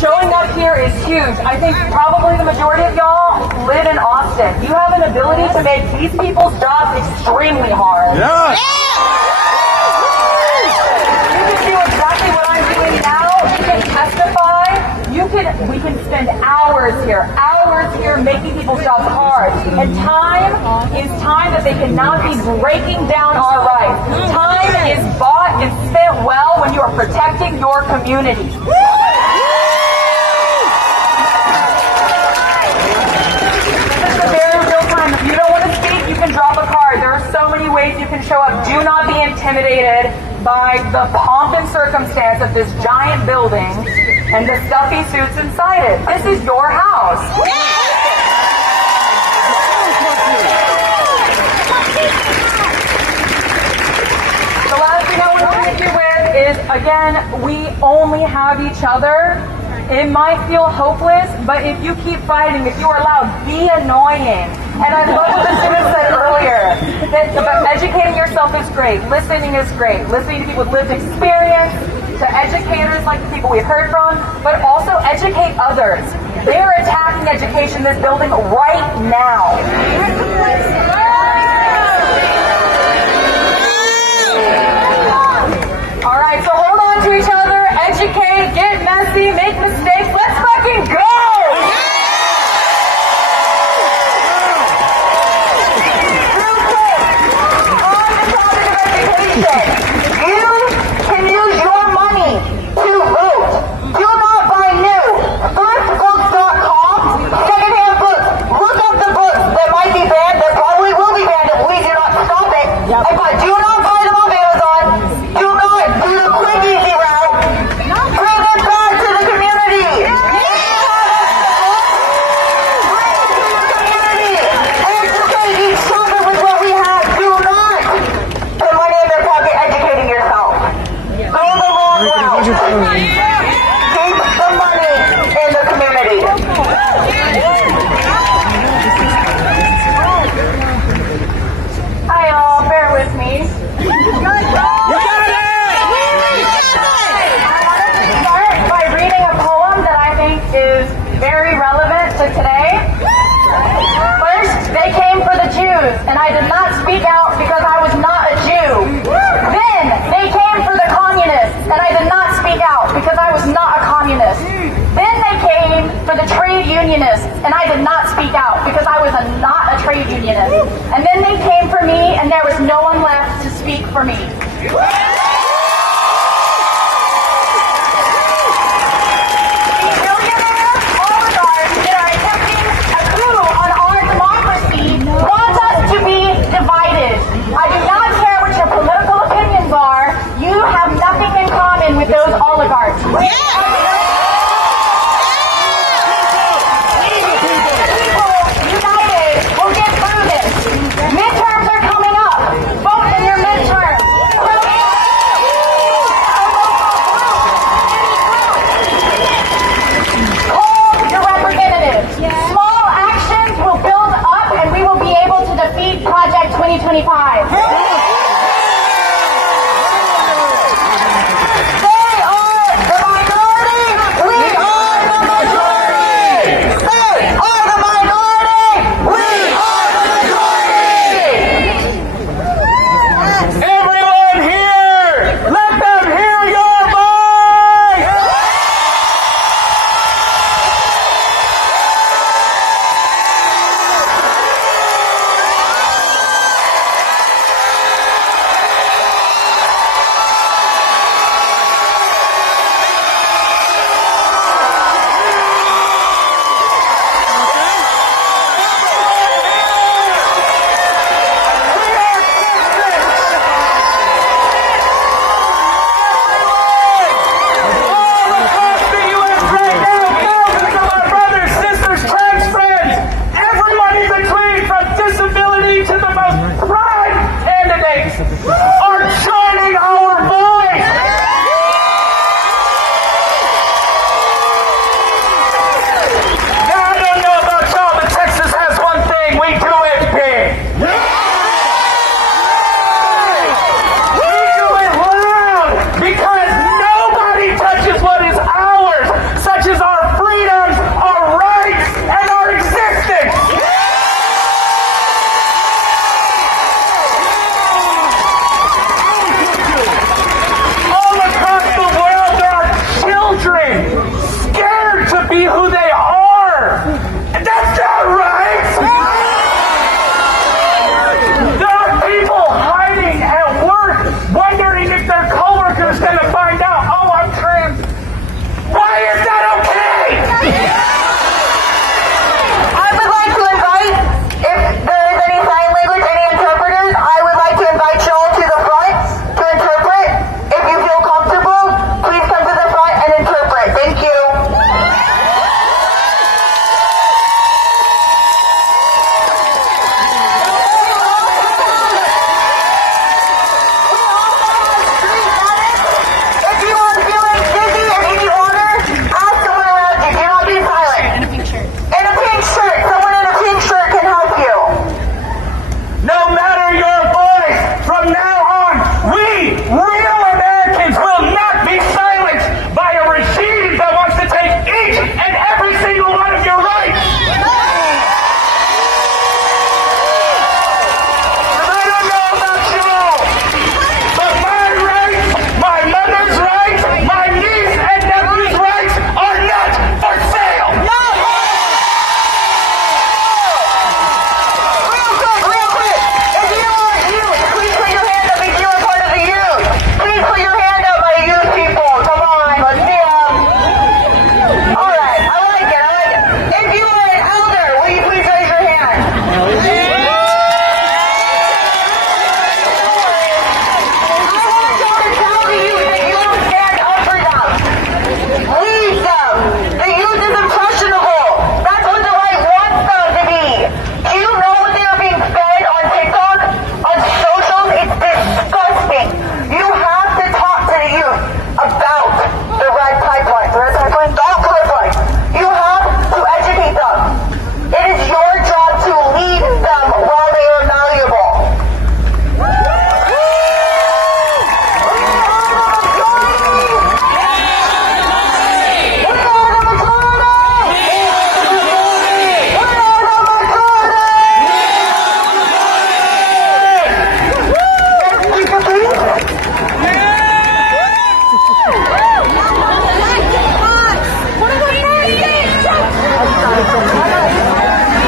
showing up here is huge. I think probably the majority of y'all live in Austin. You have an ability to make these people's jobs extremely hard. You can do exactly what I'm doing now. You can testify. We can spend hours here making people's jobs hard. And time is time that they cannot be breaking down our rights. Time is bought and spent well when you are protecting your community. This is a very real time. If you don't want to speak, you can drop a card. There are so many ways you can show up. Do not be intimidated by the pomp and circumstance of this giant building and the stuffy suits inside it. This is your house. The last thing I want to leave you with is, again, we only have each other. It might feel hopeless, but if you keep fighting, if you are loud, be annoying. And I love what the student said earlier, that educating yourself is great, listening is great, listening to people with lived experience, to educators like the people we've heard from, but also educate others. They are attacking education in this building right now. All right, so hold on to each other, educate, get messy, make mistakes. Let's fucking go! Real quick, on the topic of education, you can use your money to vote. Do not buy new. Thriftbooks.com, secondhand books. Look up the books that might be banned that probably Keep the money in the community. Hi all, bear with me. I wanted to start by reading a poem that I think is very relevant to today. First, they came for the Jews, and I did not speak out because I was not a Jew. Then, they came for the communists, and I did not speak out because I was not a communist. Then they came for the trade unionists, and I did not speak out because I was not a trade unionist. And then they came for me, and there was no one left to speak for me. With those oligarchs. People united will get through this. Midterms are coming up. Vote in your midterm. Call your representatives. Small actions will build up and we will be able to defeat Project 2025. They are the minority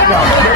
My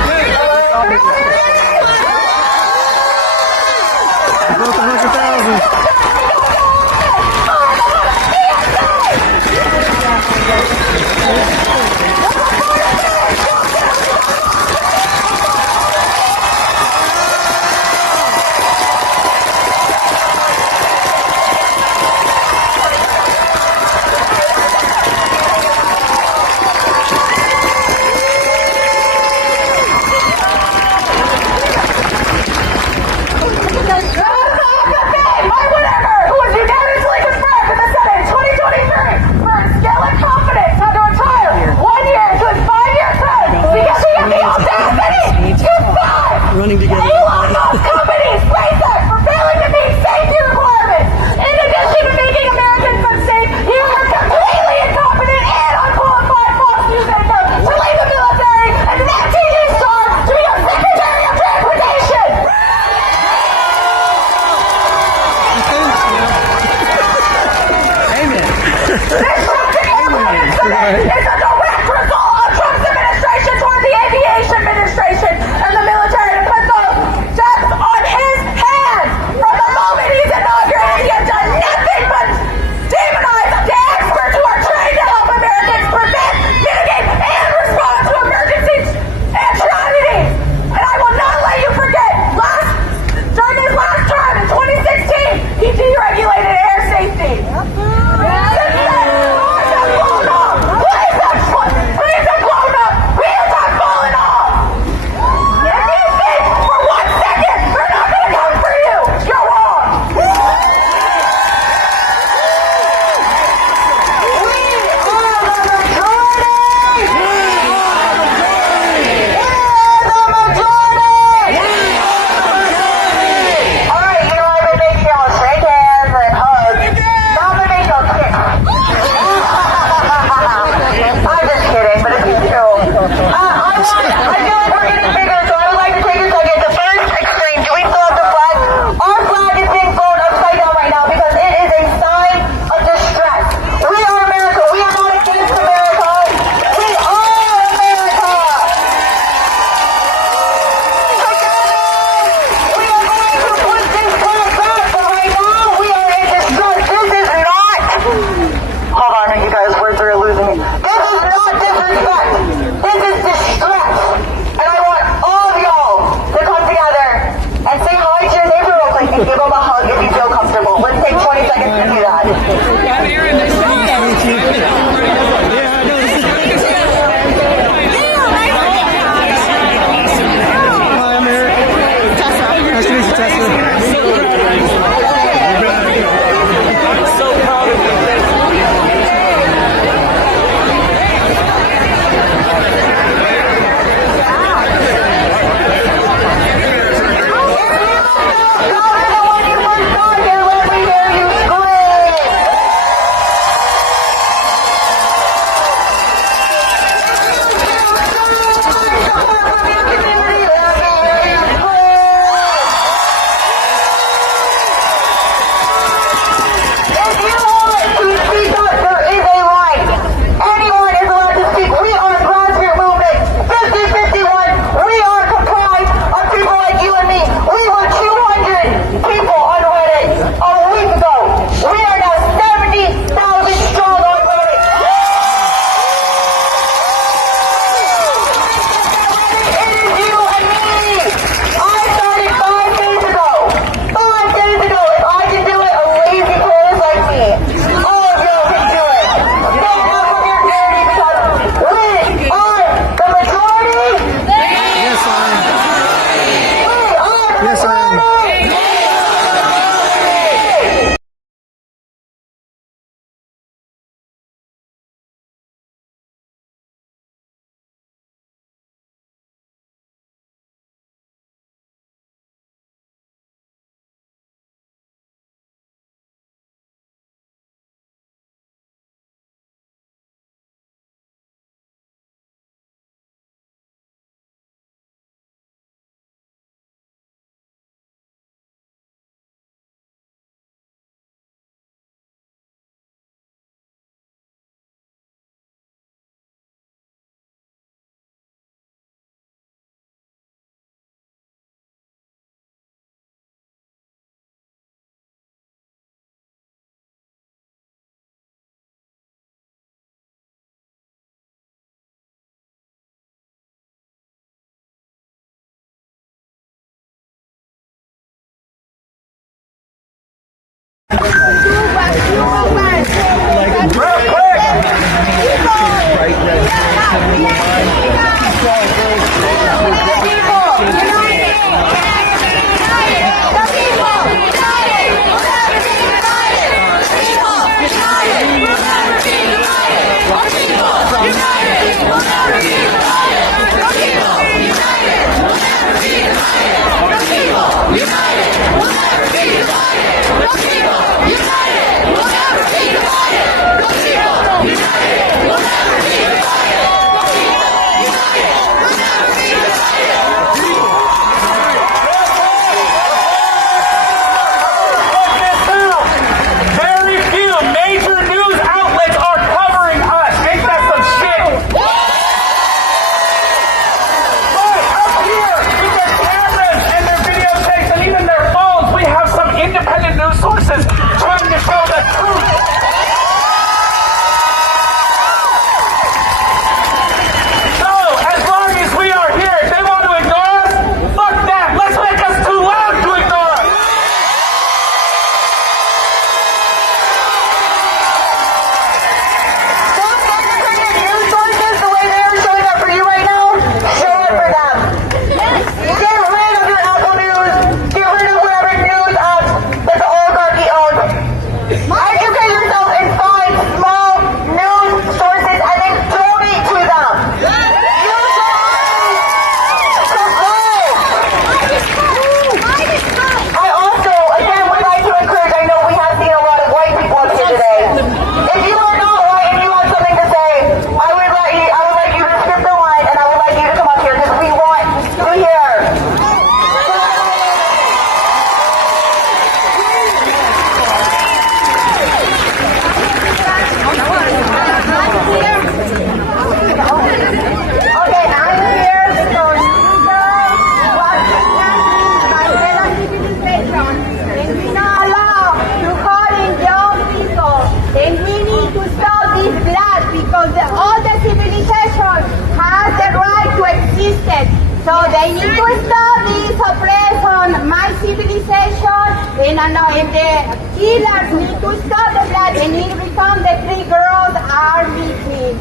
So they need to stop this oppression, my civilization, and the killers need to stop the blood. They need to become the 3 girls are missing.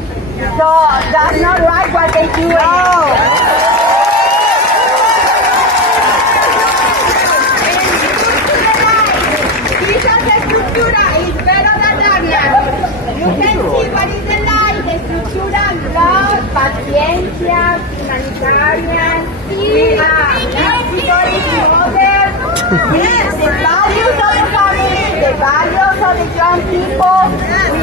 So that's not right what they do. Esa estructura is better than darkness. You can see what is the light, the estructura, love, paciencia, humanitarian, everybody together. The values of the family, the values of the young people.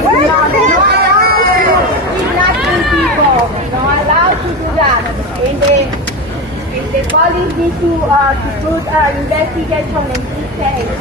We do not allow to kidnapping people. We don't allow to do that. And the police need to put investigation in this case.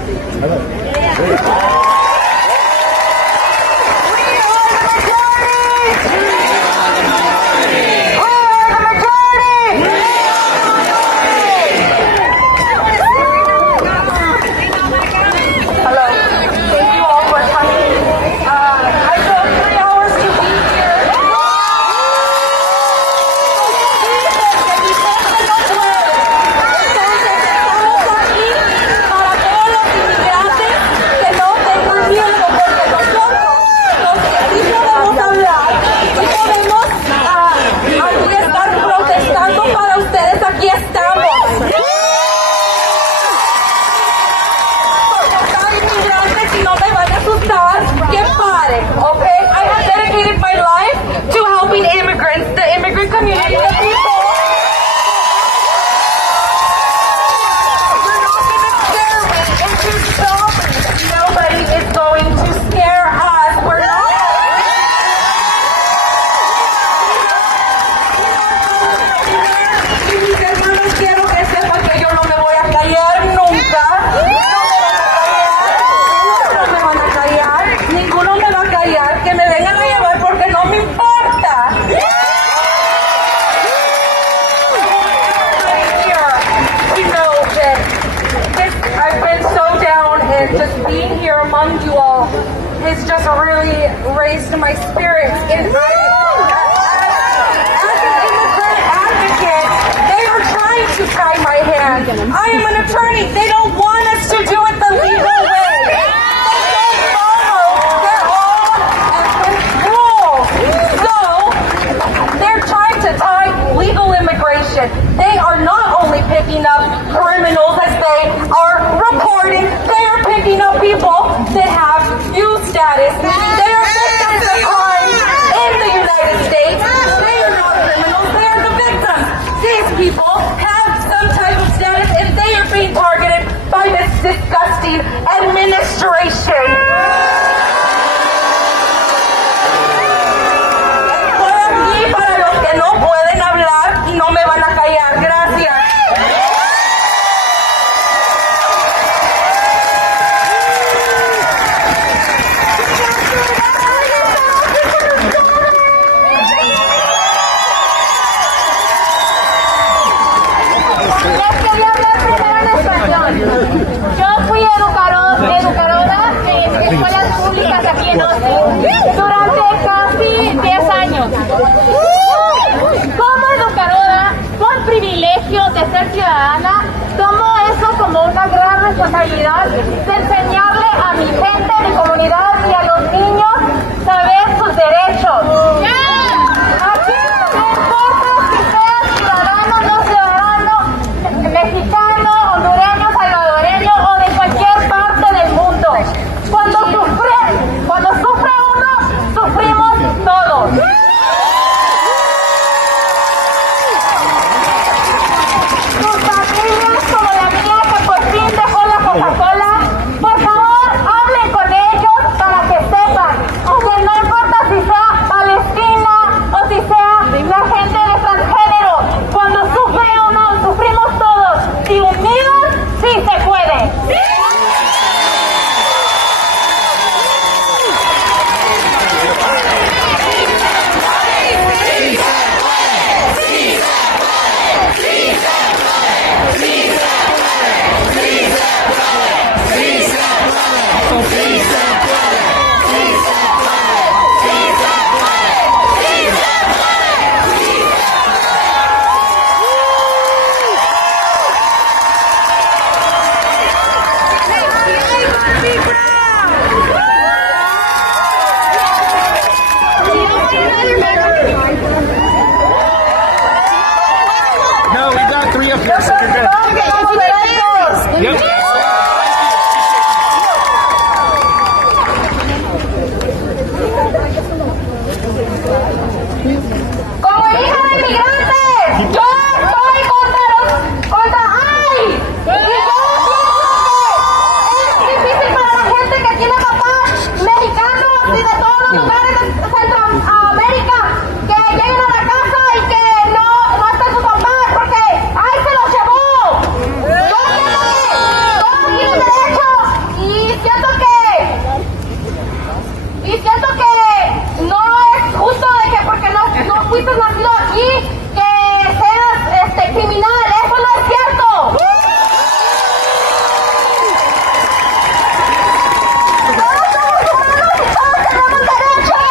Just being here among you all has just really raised my spirits. And as an immigrant advocate, they are trying to tie my hand. I am an attorney. They don't want us to do it the legal way. They don't follow their own rules. So they're trying to tie legal immigration. They are not only picking up criminals as they are reporting, they are picking up people that have youth status. They are victims of crime in the United States. They are not criminals, they are the victims. These people have some type of status and they are being targeted by this disgusting administration. Estoy aquí para los que no pueden hablar y no me van a callar. Gracias. Yo fui educadora en escuelas públicas aquí en Austin durante casi 10 años. Como educadora, con privilegio de ser ciudadana, tomo eso como una gran responsabilidad de enseñarle a mi gente, a mi comunidad y a los niños saber sus derechos. Aquí no importa si seas ciudadano, no ciudadano, mexicano, hondureño, salvadoreño o de cualquier parte del mundo. Cuando sufre uno, sufrimos todos. Sus familias como la mía que por fin dejó la Coca-Cola, por favor hablen con ellos para que sepan, aunque no importa si sea tenemos derechos. Como hija de migrantes, yo estoy contra ¡ay! Y yo pienso que es difícil para la gente que tiene papás mexicanos y de todos los lugares de Centroamérica que lleguen a la casa y que no estén sus papás porque ¡ay, se los llevó! Yo siento que todos tienen derechos y siento que no es justo de que porque no fuiste nacido aquí que seas criminal. Eso no es cierto. Todos somos humanos y todos tenemos derechos.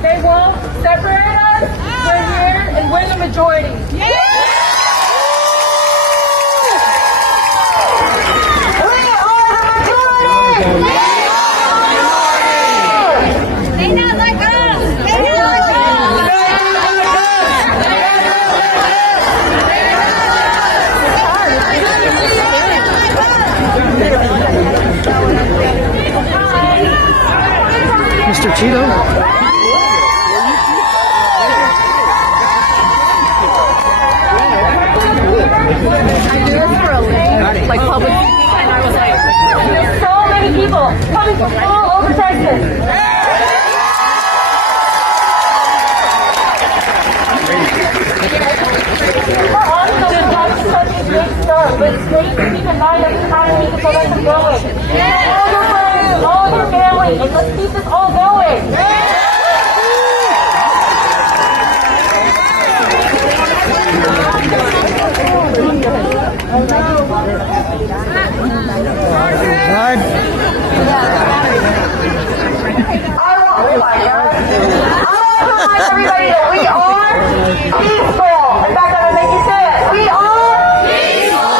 They won't separate us. We're here and we're the majority. We are the majority. They not like us. They not like us. Mr. Cheeto? I do this for a living, like public speaking, and I was like, there's so many people coming from all over Texas. Such a great start, but it's great to keep in mind every time we need to get them going. All your friends, all your family, and let's keep this all going. I want to remind everybody that we are peaceful. In fact, I'm going to make you say it. We are peaceful.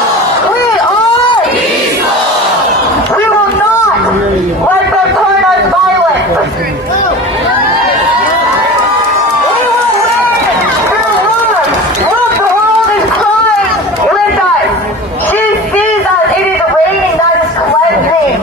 We are peaceful. We will not let them turn us violent. We will win through love. Look, the world is crying with us. She sees us. It is raining. That is cleansing.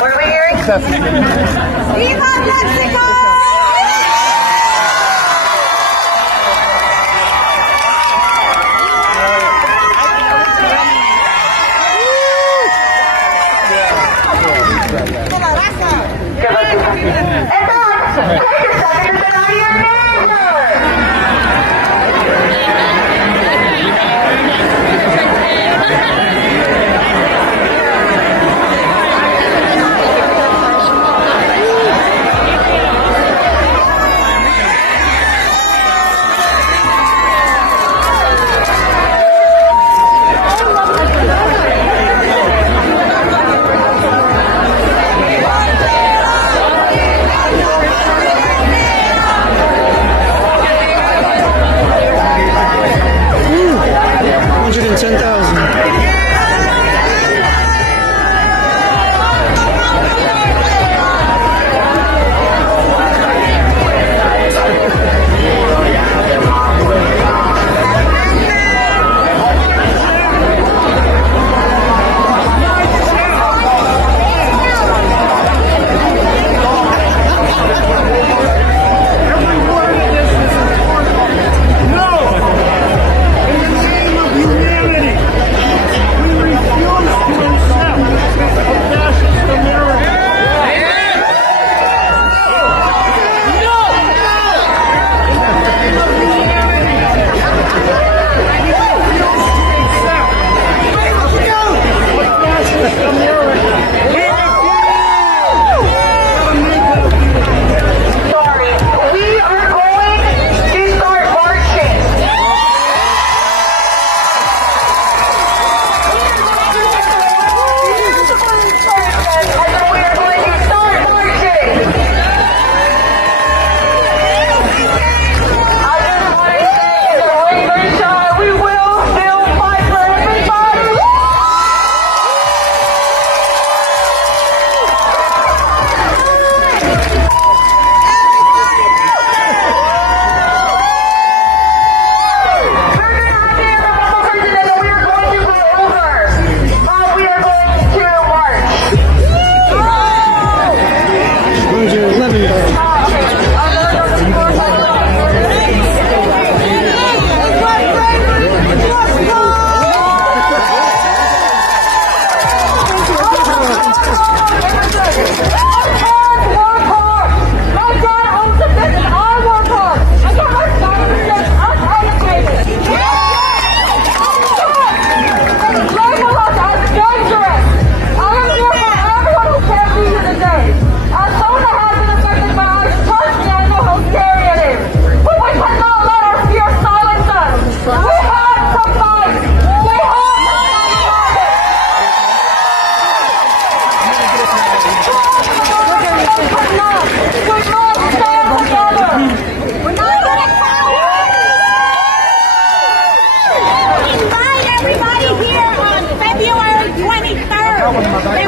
What are we hearing? Viva Mexico!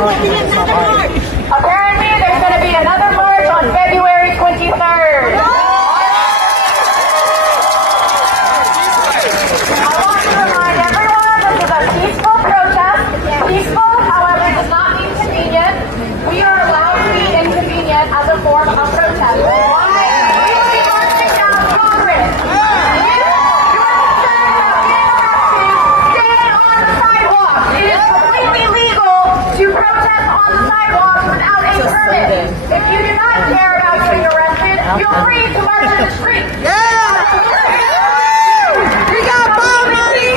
Apparently, there's going to be another march on February 23rd. I want to remind everyone this is a peaceful protest. Peaceful, however, does not mean convenient. We are allowed to be inconvenient as a form of protest. Why? We will be marching down Congress. It is completely legal to protest on the sidewalks without a permit. If you do not care about getting arrested, feel free to march in the street. We got bomb money!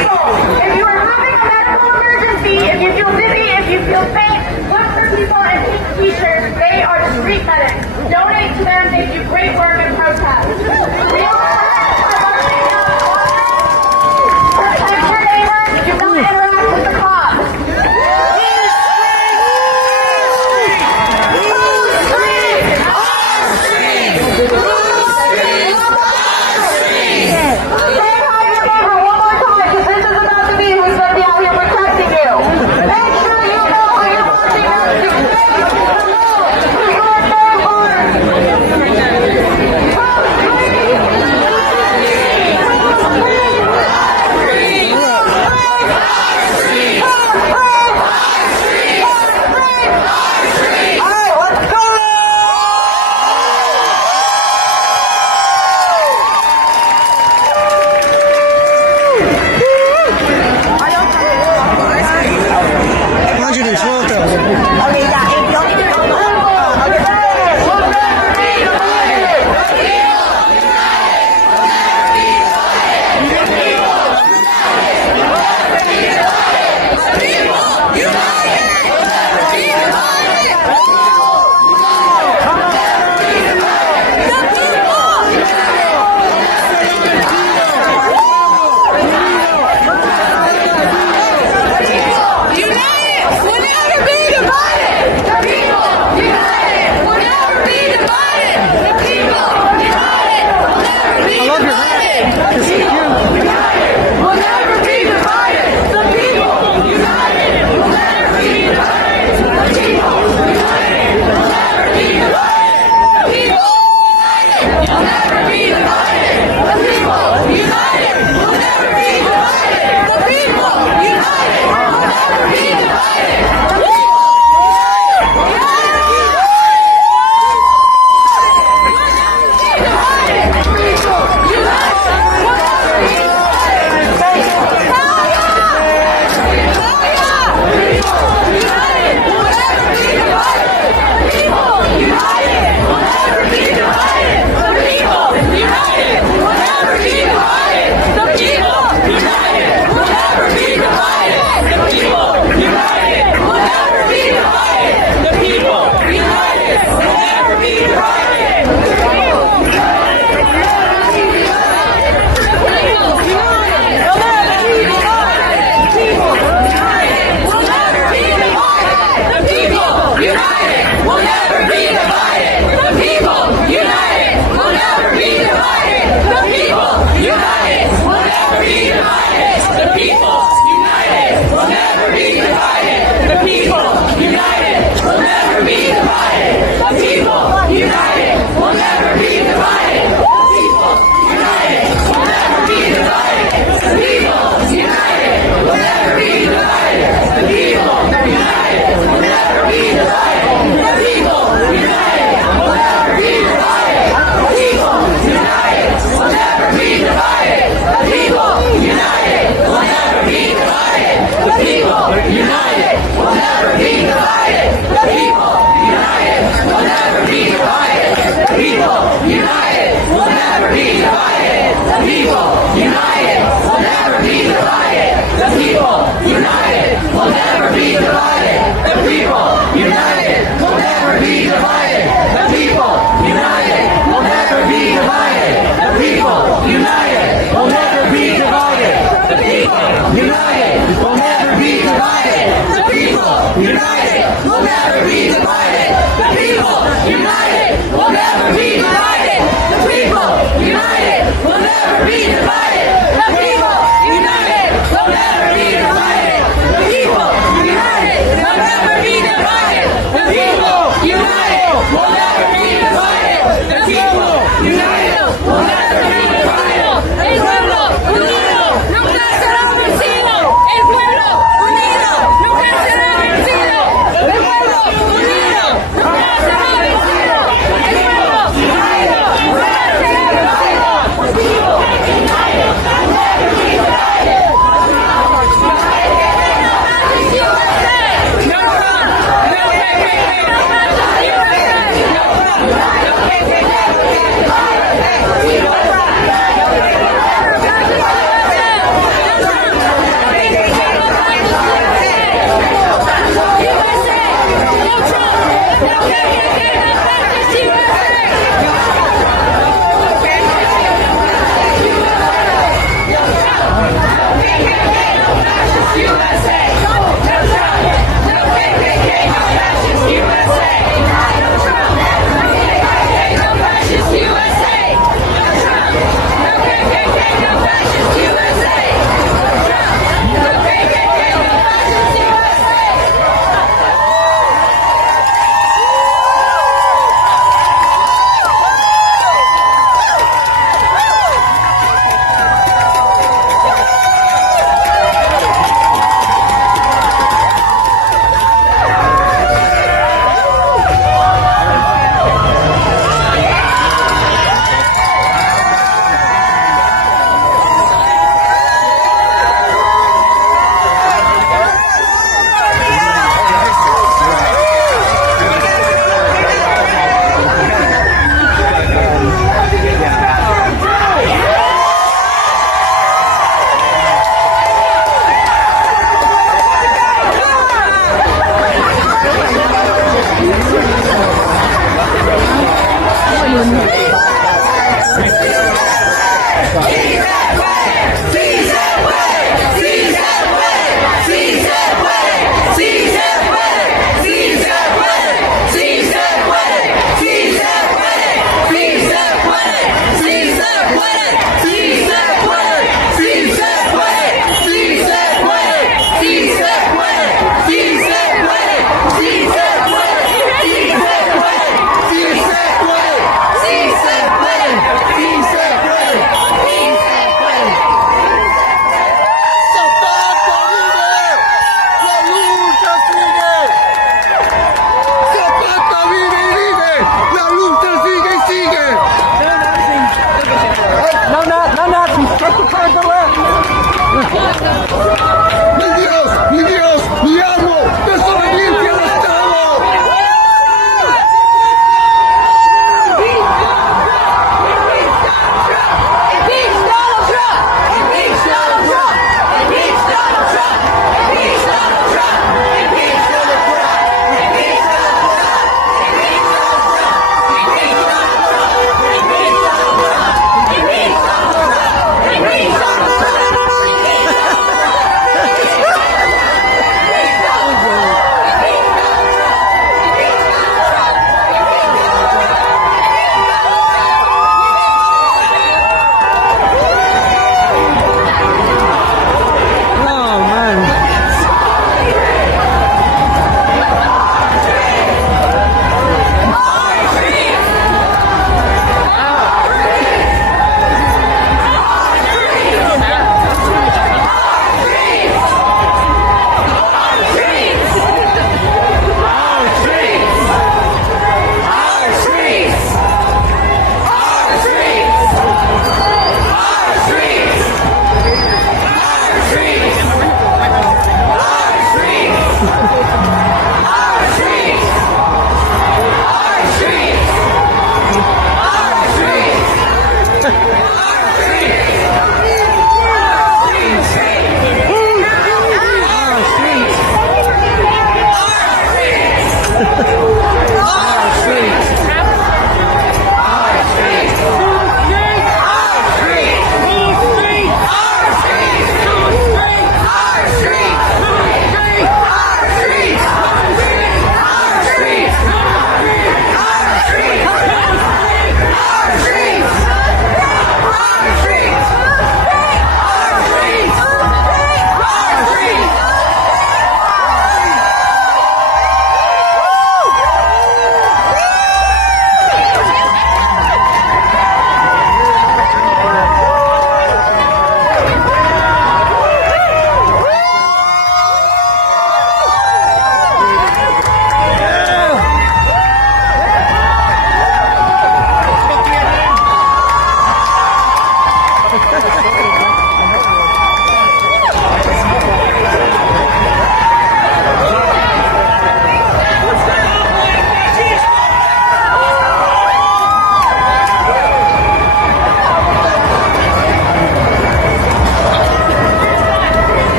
If you are having a medical emergency, if you feel dizzy, if you feel faint, look for people in pink t-shirts. They are the street medics. Donate to them. They do great work in protest. We are marching down Congress. Protect your neighbors. Do not interact with the cops. United will never be divided.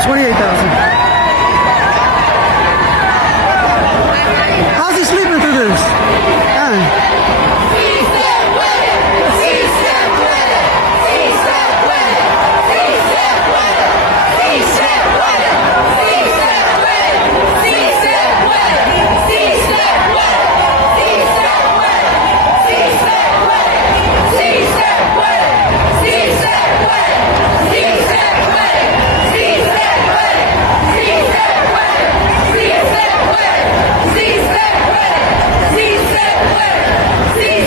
saying 28,000. How's he sleeping through this? Sí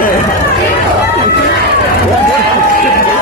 Our streets!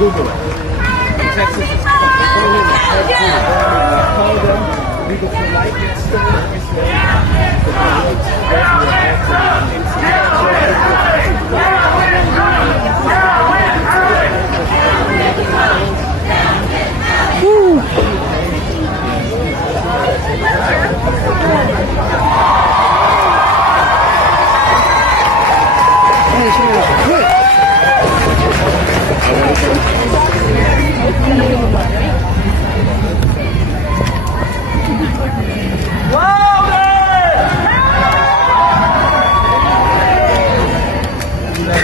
Google it. In Texas, it's legal for life.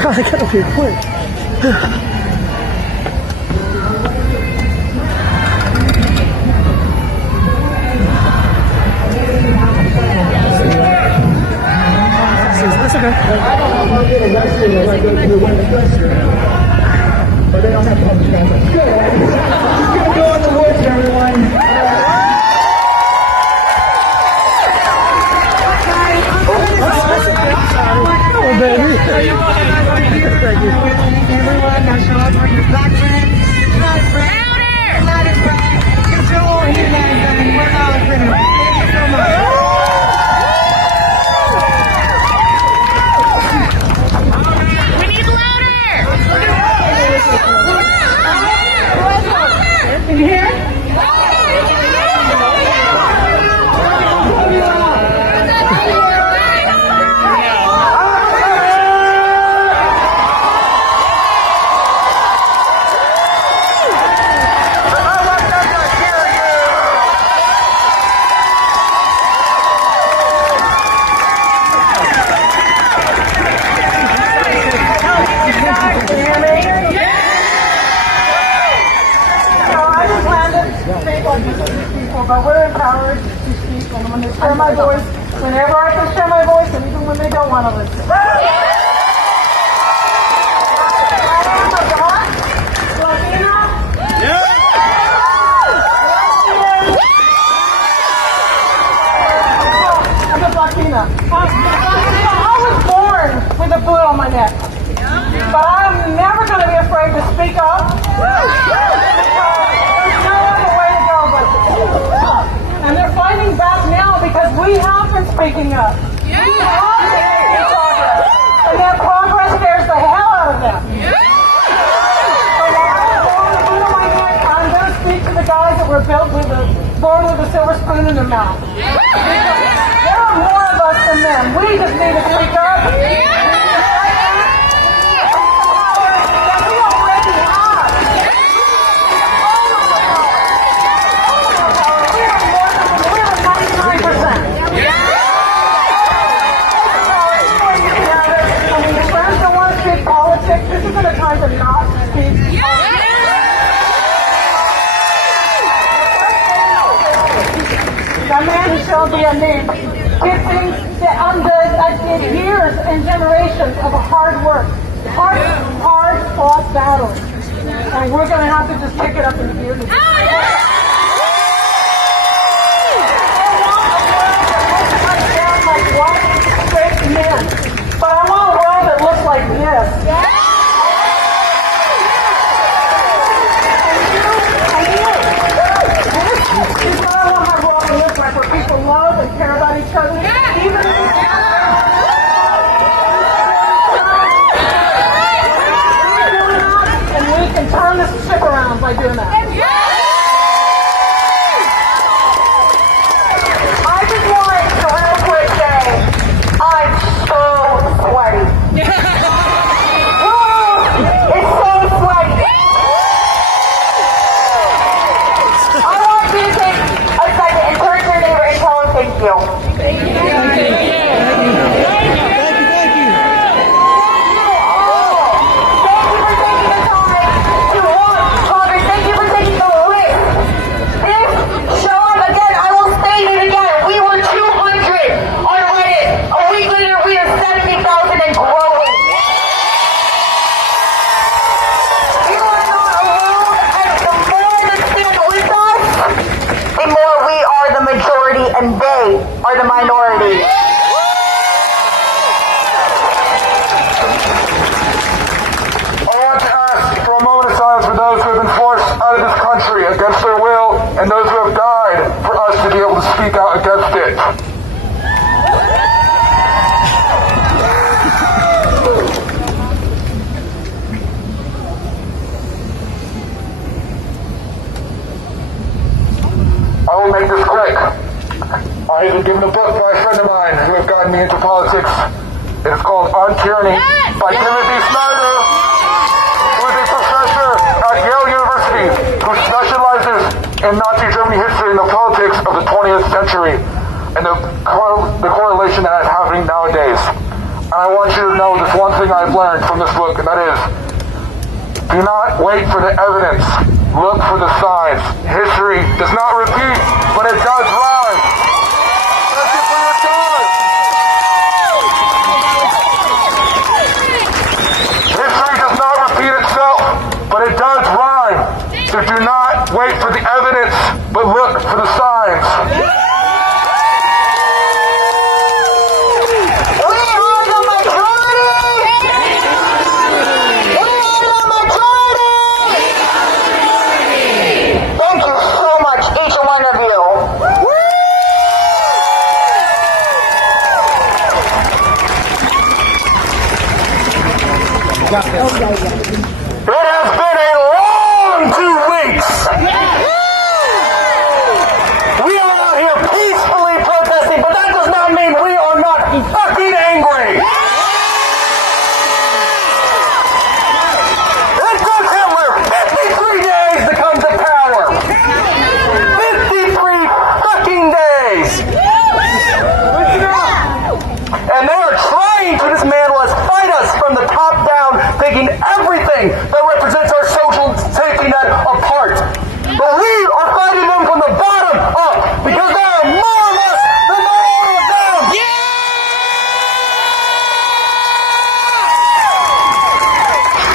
God, I got up here quick. That's okay. I'll get arrested when I go to the women's restroom. But they don't have public transport. Good. Just gonna go in the woods, everyone. Oh, baby. Everyone, now show up for your black friend, your black friend, your Latin friend, your Joel, he's Latin friend, we're all a friend. Thank you so much. We need louder! In here? But we're empowered to speak, and when they share my voice, whenever I can share my voice, and even when they don't want to listen. I am a black, Latina, I'm a Latina. I was born with a boot on my neck, but I'm never going to be afraid to speak up. And they're fighting back now because we have been speaking up. We have been making progress. And that progress scares the hell out of them. So while I'm born with a boot on my neck, I'm going to speak to the guys that were born with a silver spoon in their mouth. There are more of us than them. We just need to speak up. This isn't a time to not speak. The man who shall be unnamed did things that did years and generations of hard work, hard fought battles. And we're going to have to just pick it up in gear. Like white, straight men. But I want a world that looks like this. This is what I want my world to look like, where people love and care about each other. Even and we can turn this ship around by doing that. I just want to real quick say, I'm so sweaty. It's so sweaty. I want you to take a second and turn to your neighbor and tell him thank you. Thank you. And they are the minority. I want to ask for a moment of silence for those against their will, and those who have died for us to be able to speak out against it. I will make this quick. I have been given a book by a friend of mine who has gotten me into politics. It is called On Tyranny by Timothy Snyder, who is a professor at Yale University who specializes in Nazi Germany history and the politics of the 20th century and the correlation that is happening nowadays. And I want you to know this one thing I've learned from this book, and that is, do not wait for the evidence. Look for the signs. History does not repeat, but it does rhyme. Thank you for your time. History does not repeat itself, but it does rhyme. So do not wait for the evidence, but look for the signs. It has been a long 2 weeks. We are out here peacefully protesting, but that does not mean we are not fucking angry. It took Hitler 53 days to come to power. 53 fucking days. And they are trying to dismantle us, fight us from the top down, taking everything that represents our social safety net apart. But we are fighting them from the bottom up because there are more of us than there are of them.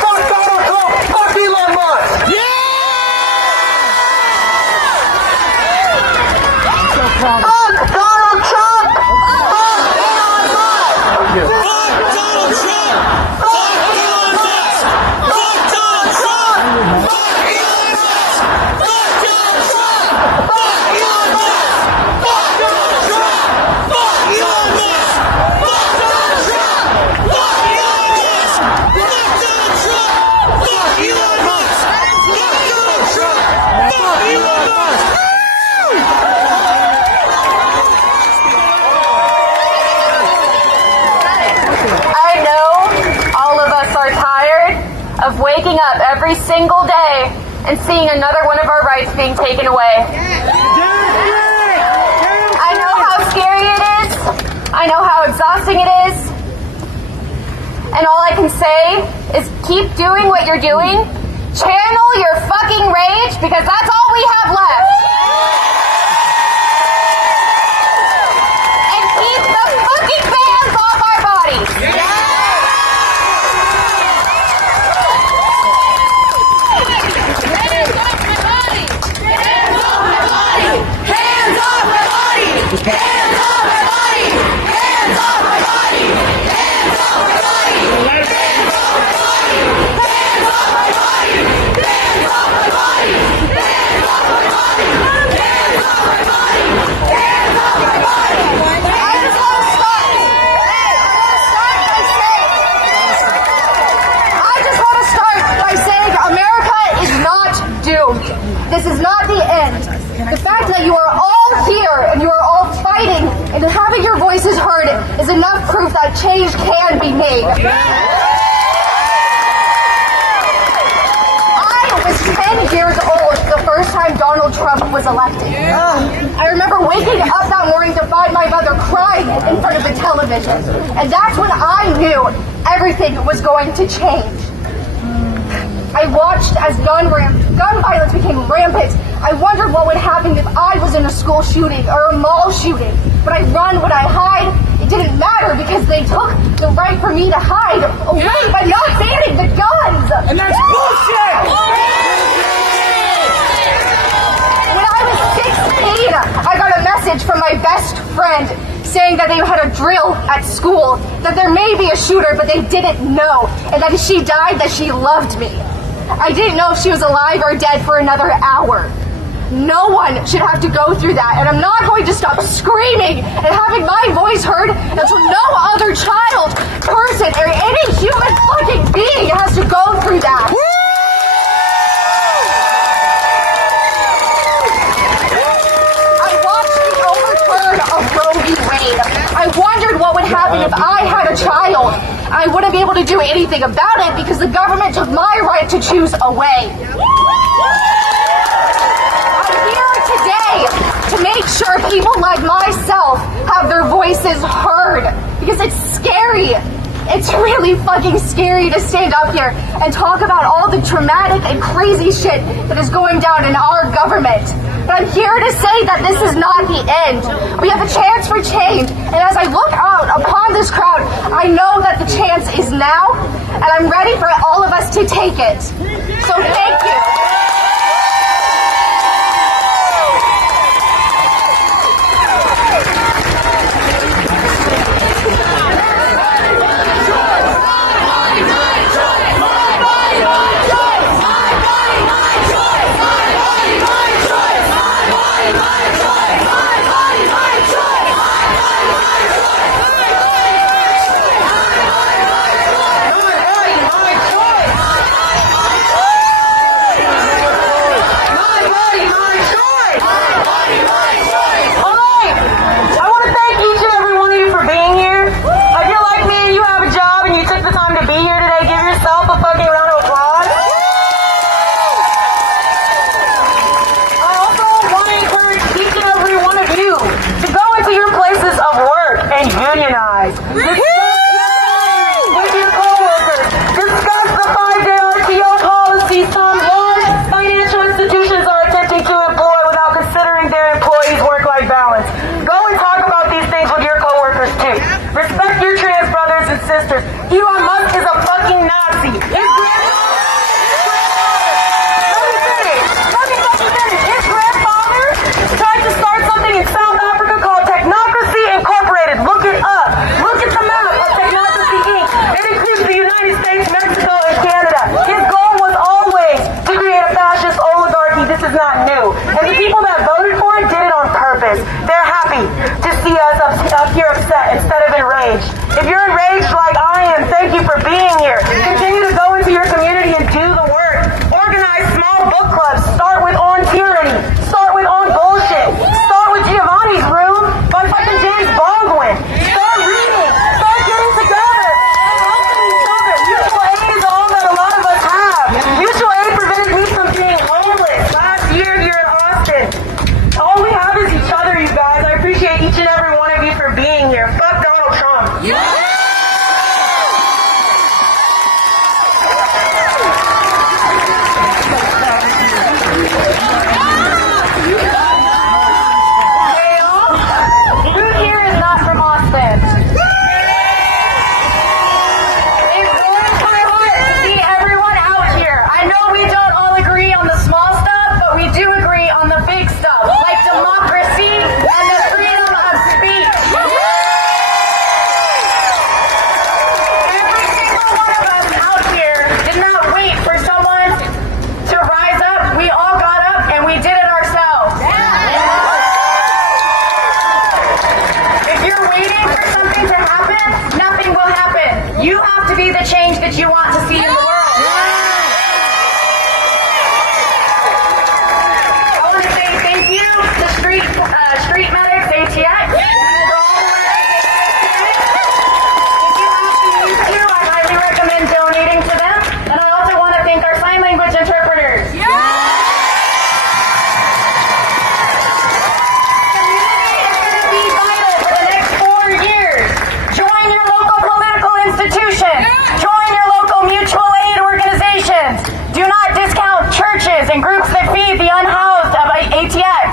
Fuck Donald Trump, fuck Elon Musk. Fuck Donald Trump, fuck Elon Musk. Of waking up every single day and seeing another one of our rights being taken away. I know how scary it is. I know how exhausting it is. And all I can say is keep doing what you're doing. Channel your fucking rage because that's all we have left. And keep the fucking bands off our bodies. This is not the end. The fact that you are all here and you are all fighting and having your voices heard is enough proof that change can be made. I was 10 years old the first time Donald Trump was elected. I remember waking up that morning to find my mother crying in front of the television. And that's when I knew everything was going to change. I watched as gun violence became rampant. I wondered what would happen if I was in a school shooting or a mall shooting. Would I run? Would I hide? It didn't matter because they took the right for me to hide away by not banning the guns. And that's bullshit! When I was 16, I got a message from my best friend saying that they had a drill at school, that there may be a shooter, but they didn't know, and that if she died, that she loved me. I didn't know if she was alive or dead for another hour. No one should have to go through that, and I'm not going to stop screaming and having my voice heard until no other child, person, or any human fucking being has to go through that. I watched the overturn of Roe v. Wade. I wondered what would happen if I had a child. I wouldn't be able to do anything about it because the government took my right to choose away. To make sure people like myself have their voices heard, because it's scary. It's really fucking scary to stand up here and talk about all the traumatic and crazy shit that is going down in our government. But I'm here to say that this is not the end. We have a chance for change, and as I look out upon this crowd, I know that the chance is now, and I'm ready for all of us to take it. So thank you. Elon Musk is a fucking Nazi. His grandfather tried to start something in South Africa called Technocracy Incorporated. Look it up. Look at the map of Technocracy Inc. It includes the United States, Mexico, and Canada. His goal was always to create a fascist oligarchy. This is not new. And the people that voted for it did it on purpose. They're happy to see us up here upset instead of enraged. If you're enraged like I am, thank you for being here. Continue to go into your community and do the work. Organize small book clubs. Start with On Tyranny. Start with On Bullshit. Start with Giovanni's Room by fucking James Baldwin. Start reading. Start getting together and helping each other. Mutual aid is all that a lot of us have. Mutual aid prevented me from being homeless last year here in Austin. All we have is each other, you guys. I appreciate each and every one of you for being here. Fuck Donald Trump. Yeah! You have to be the change that you want to see in the world. I want to say thank you to Street Medics ATX. For all the work if you have to use to, I highly recommend donating to them. And I also want to thank our sign language interpreters. And groups that feed the unhoused of ATX.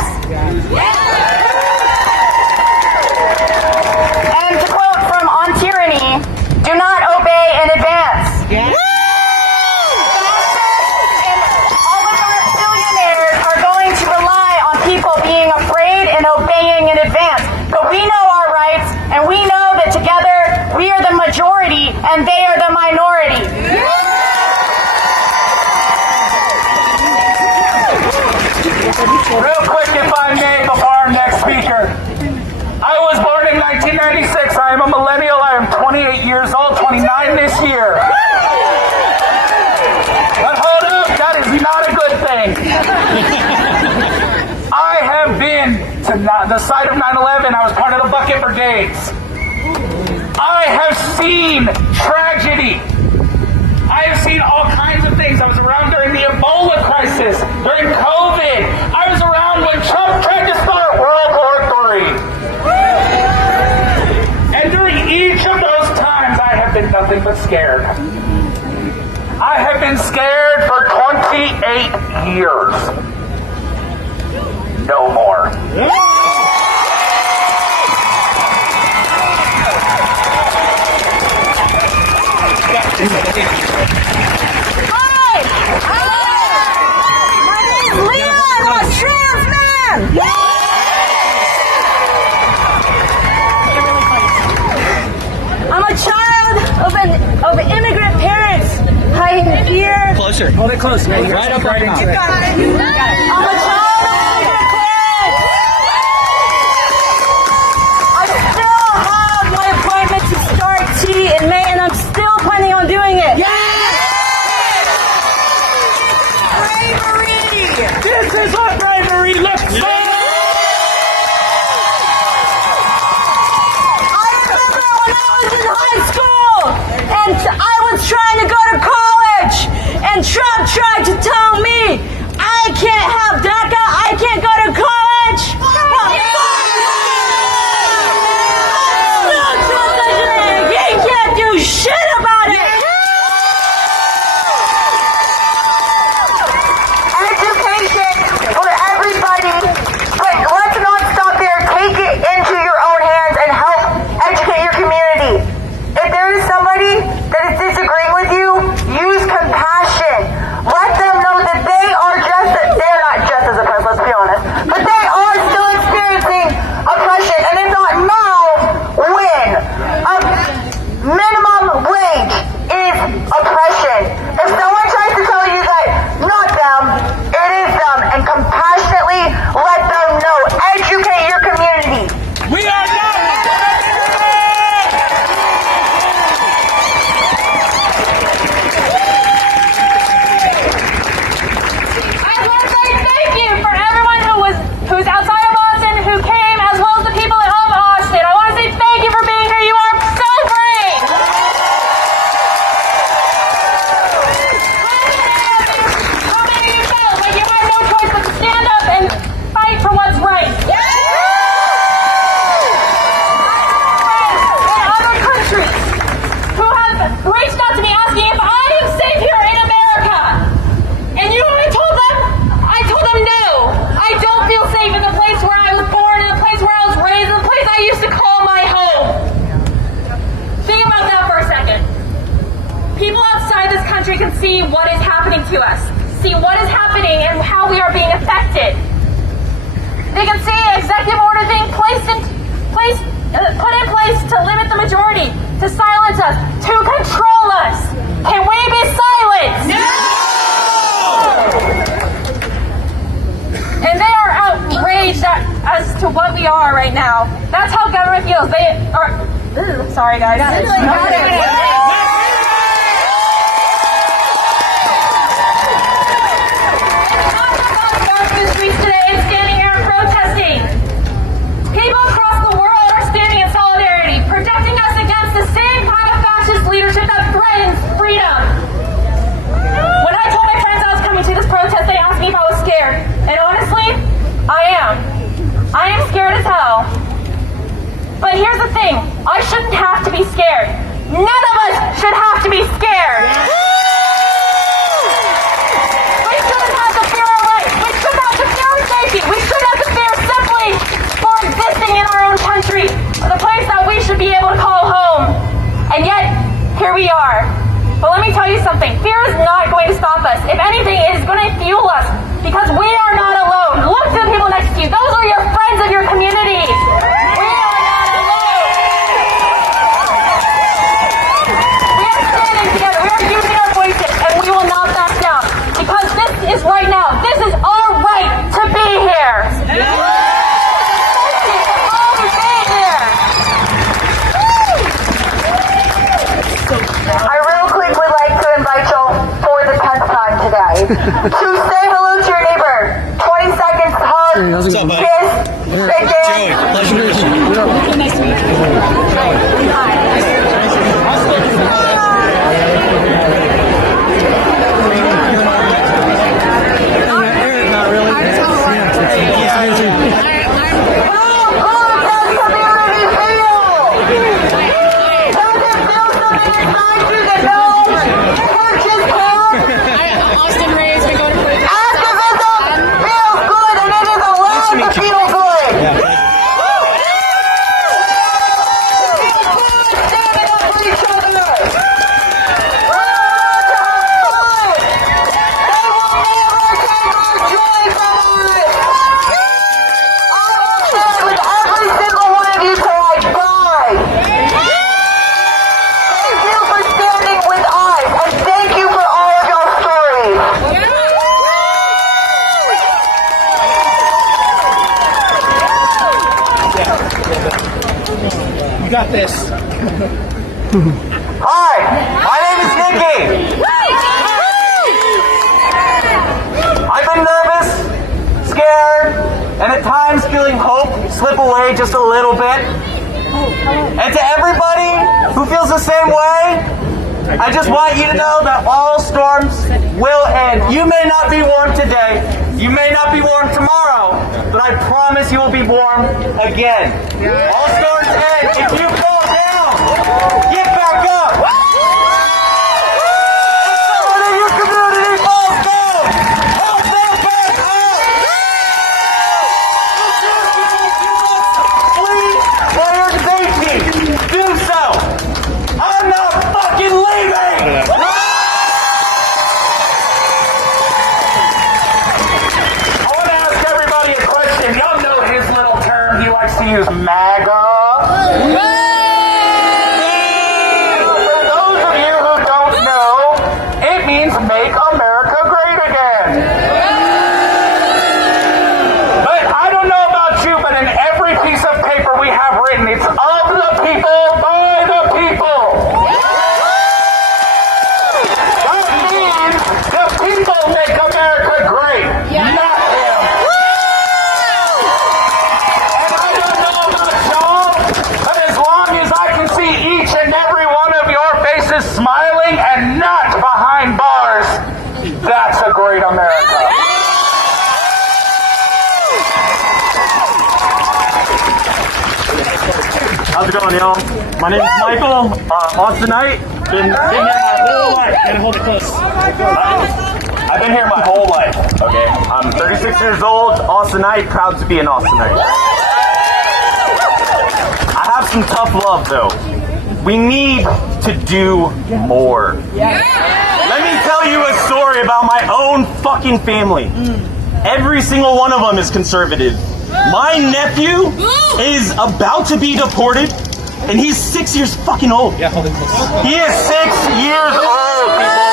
And to quote from On Tyranny, do not obey in advance. And oligarch billionaires are going to rely on people being afraid and obeying in advance. But we know our rights, and we know that together we are the majority and they are the minority. Real 1996. I am a millennial. I am 28 years old, 29 this year. But hold up, that is not a good thing. I have been to the site of 9/11. I was part of the Bucket Brigades. I have seen tragedy. I have seen all kinds of things. I was around during the Ebola crisis, during COVID. I was around when Trump tried to start World War III. And during each of those times, I have been nothing but scared. I have been scared for 28 years. No more. Hi! My name's Leon. I'm a trans man. I'm a child of immigrant parents. I hear. Closer. Hold it close. Right up, right into it. I'm a child of immigrant parents. I still have my appointment to start tea in May, and I'm still planning on doing it. Bravery! This is what bravery looks like! I remember when I was in high school and I was trying to go to college and Trump tried to tell me I can't have DACA, I can't go to college. He can't do shit about it. Education for everybody, but let's not stop there. Take it into your own hands and help educate your community. If there is somebody that is disagreeing with you, use compassion. Let them know that they're not just as oppressed, let's be honest, but they are still experiencing oppression, and if not now, when? Minimum wage is oppression. If someone tries to tell you that not them, it is them, and compassionately let them know. Educate your community. We are not. I want to say thank you for everyone who's outside of Austin, who came, as well as the people of Austin. I want to say thank you for being here. You are so brave. How many of you felt like you had no choice but to stand up and fight for what's right? In other countries who have reached out to me asking if I am safe here in America. And you know what I told them? I told them no. I don't feel safe in the place where I was born, in the place where I was raised, in the place I used to call my home. Think about that for a second. People outside this country can see what is happening to us, see what is happening and how we are being affected. They can see an executive order being put in place to limit the majority, to silence us, to control us. Can we be silenced? No! And they are outraged as to what we are right now. That's how government feels. They are. Sorry, guys. The streets today and standing here and protesting. People across the world are standing in solidarity, protecting us against the same kind of fascist leadership that threatens freedom. When I told my friends I was coming to this protest, they asked me if I was scared. And honestly, I am. I am scared as hell. But here's the thing, I shouldn't have to be scared. None of us should have to be scared. We shouldn't have to fear our rights. We shouldn't have to fear our safety. We shouldn't have to fear simply for existing in our own country, the place that we should be able to call home. And yet, here we are. But let me tell you something, fear is not going to stop us. If anything, it is going to fuel us, because we are not alone. Look to the people next to you. Those are your friends of your community. We are not alone. We are standing together. We are using our voices, and we will not back down. Because this is right now. This is our right to be here. This is all to be here. to say hello to your neighbor. 20 seconds to hug, kiss, shake hands. Nice to meet you. Austin Ray's been going to play. Activism feels good and it is allowed to feel good. Standing up for each other. We're allowed to have fun. They will never take our joy from us. I will stand with every single one of you till I die. Thank you for standing with us and thank you for all of your stories. You got this. Hi, my name is Nikki. I've been nervous, scared, and at times feeling hope slip away just a little bit. And to everybody who feels the same way, I just want you to know that all storms will end. You may not be warm today, you may not be warm tomorrow, but I promise you will be warm again. All storms end. If you fall down, get back up. If someone in your community falls down, help them back up. Please, for your safety, do so. I'm not fucking leaving. I want to ask everybody a question. Y'all know his little term he likes to use, MAGA. For those of you who don't know, it means Make America Great Again. But I don't know about you, but in every piece of paper we have written, it's of the people, by the people. That means the people make America great, not him. And I don't know about y'all, but as long as I can see each and every one of your faces smiling and not behind bars, that's a great America. How's it going, y'all? My name is Michael, Austinite. Been here my whole life. Gotta hold it close. I've been here my whole life, okay? I'm 36 years old, Austinite, proud to be an Austinite. I have some tough love, though. We need to do more. Let me tell you a story about my own fucking family. Every single one of them is conservative. My nephew is about to be deported, and he's 6 years fucking old. Yeah, hold it close. He is 6 years old, people.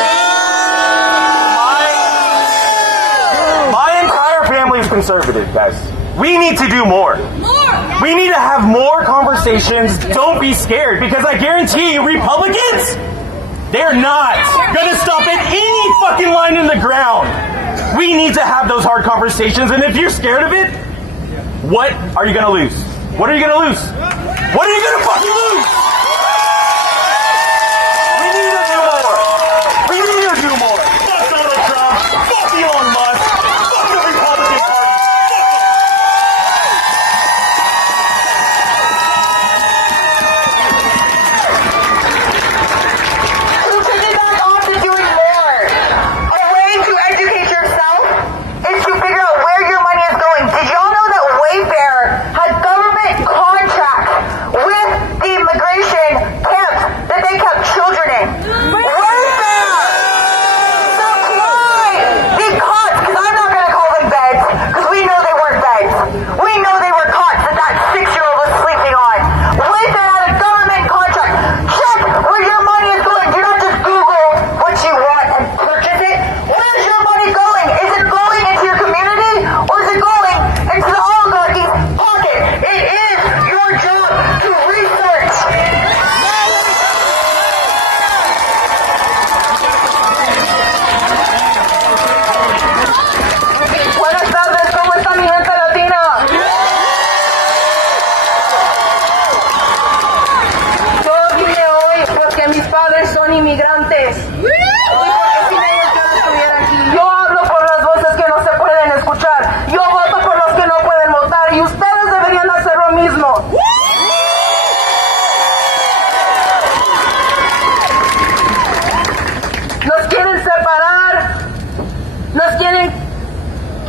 My entire family is conservative, guys. We need to do more. We need to have more conversations. Don't be scared, because I guarantee you, Republicans, they're not gonna stop at any fucking line in the ground. We need to have those hard conversations, and if you're scared of it, what are you gonna lose? What are you gonna lose? What are you gonna fucking lose? We need to do more. We need to do more. Fuck Donald Trump. Fuck Elon Musk. Fuck the Republican Party. To piggyback off to doing more, a way to educate yourself is to figure out where your money is going. Did y'all know that Wayfair has government contracts with the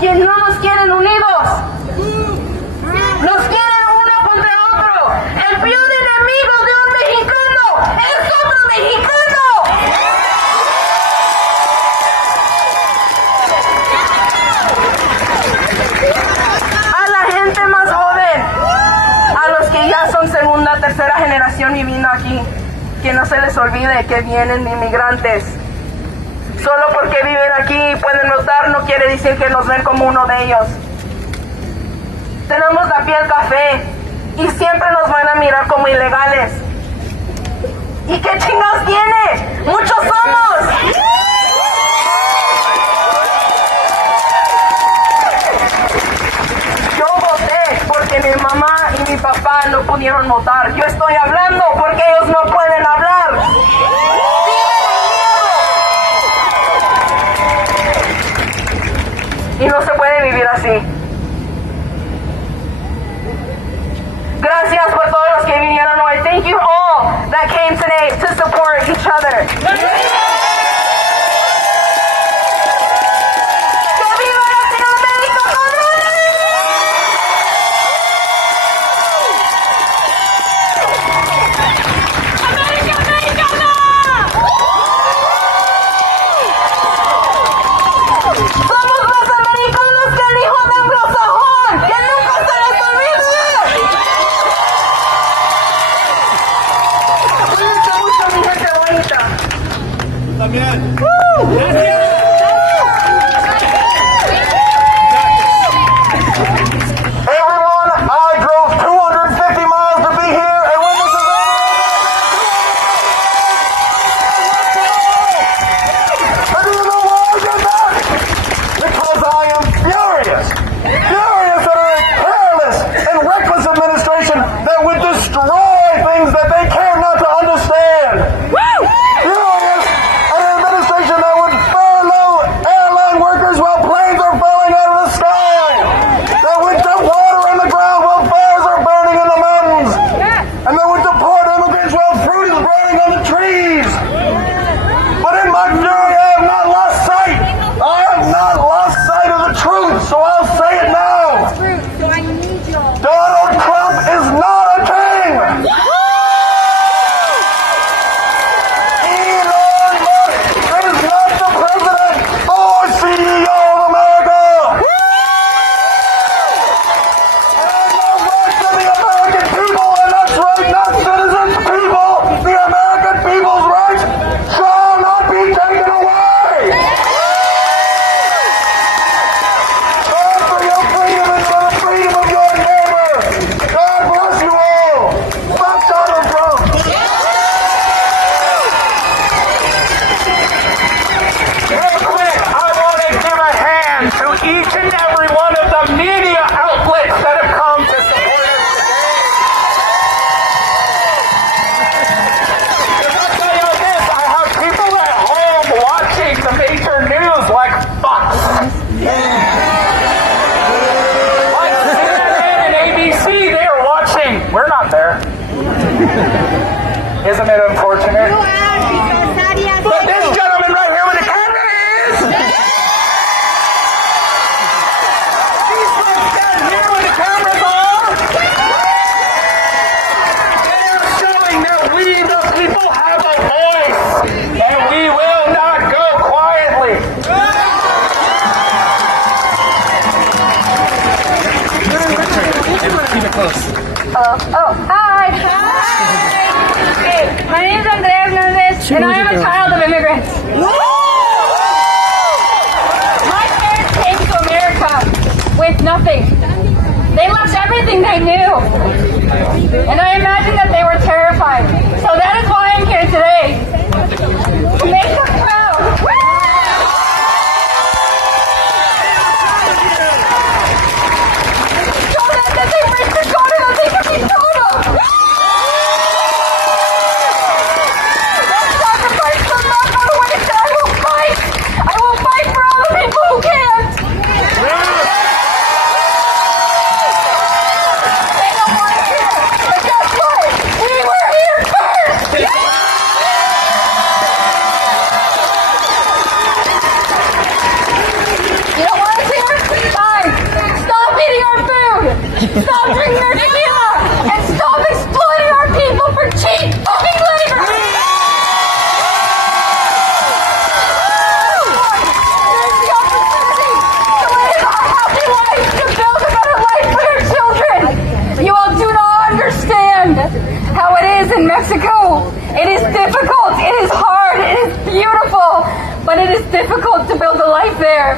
que no nos quieren unidos. Nos quieren uno contra otro. El peor enemigo de un mexicano es otro mexicano. A la gente más joven, a los que ya son segunda, tercera generación viviendo aquí, que no se les olvide que vienen inmigrantes. Solo porque viven aquí y pueden notar no quiere decir que nos ven como uno de ellos. Tenemos la piel café y siempre nos van a mirar como ilegales. ¿Y qué chingados tiene? ¡Muchos somos! Yo voté porque mi mamá y mi papá no pudieron votar. Yo estoy hablando porque ellos no pueden hablar. Y no se puede vivir así. Gracias por todos los que vinieron hoy. Thank you all that came today to support each other. ¡Que viva Latinoamérica, ¡somos más americanos que el hijo de anglosajón! ¡Que nunca se les olvide! Cuídense mucho, mi gente bonita. También. Everyone, I drove 250 miles to be here, and when this is over, and do you know why I did that? Because I am furious. Furious at a careless and reckless administration that would destroy things that they care not to understand. Furious at an administration that would furlough airline workers while planes are falling out of the sky. That would dump water on the ground while fires are burning in the mountains. And that would deport immigrants while fruit is burning on the trees. But in my fury, I have not lost sight. I have not lost sight of the truth, so I'll say it now. Donald Trump is not a king. Elon Musk is not the president or CEO of America. And the rights of the American people, and that's right, not citizens, people, the American people's rights shall not be taken away. Stand for your freedom and for the freedom of your neighbor. God bless you all. Fuck Donald Trump. Real quick, I want to give a hand to each and every one of the media outlets that have come to support us today. If I tell you this, I have people at home watching the major news like Fox. Like CNN and ABC, they are watching. We're not there. Isn't it unfortunate? But this gentleman right here with the camera is. These folks down here with the cameras on. They are showing that we, the people, have a voice. And we will not go quietly. Keep it close. Hi. Hey, my name is Andrea Hernandez, and I am a child of immigrants. My parents came to America with nothing. They left everything they knew. And I imagine that they were terrified. So that is why I'm here today. To make them proud. Show them that they wish to go to them, they can be proud of. That sacrifice will not go to waste. I will fight. I will fight for all the people who can't. They don't want to hear. But guess what? We were here. in Mexico. It is difficult, it is hard, it is beautiful, but it is difficult to build a life there.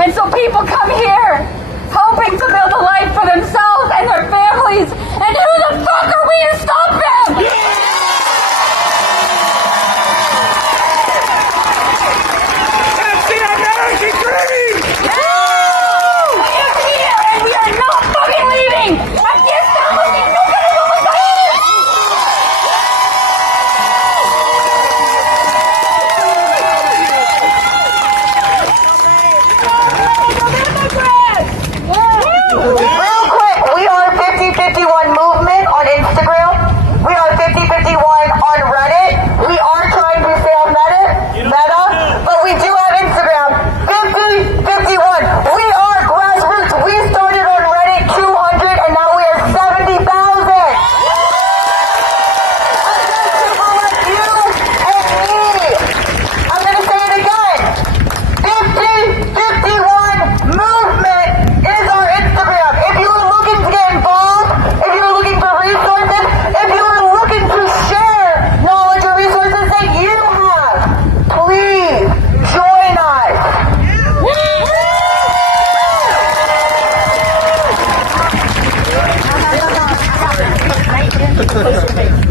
And so people come here hoping to build a life for themselves and their families. And who the fuck are we to stop them? That's the American dream! We are here and we are not fucking leaving. Aquí estamos y nunca nos vamos a ir. Real quick, we are 5051 Movement on Instagram. We are 5051 on Reddit. We are trying to stay on Meta, but we do have Instagram. 5051. We are grassroots. We started on Reddit 200 and now we are 70,000. People like you and me. I'm going to say it again. 5051 Movement is our Instagram. If you are looking to get involved, if you are looking for resources, if you are looking to share knowledge or resources that you have, please join us.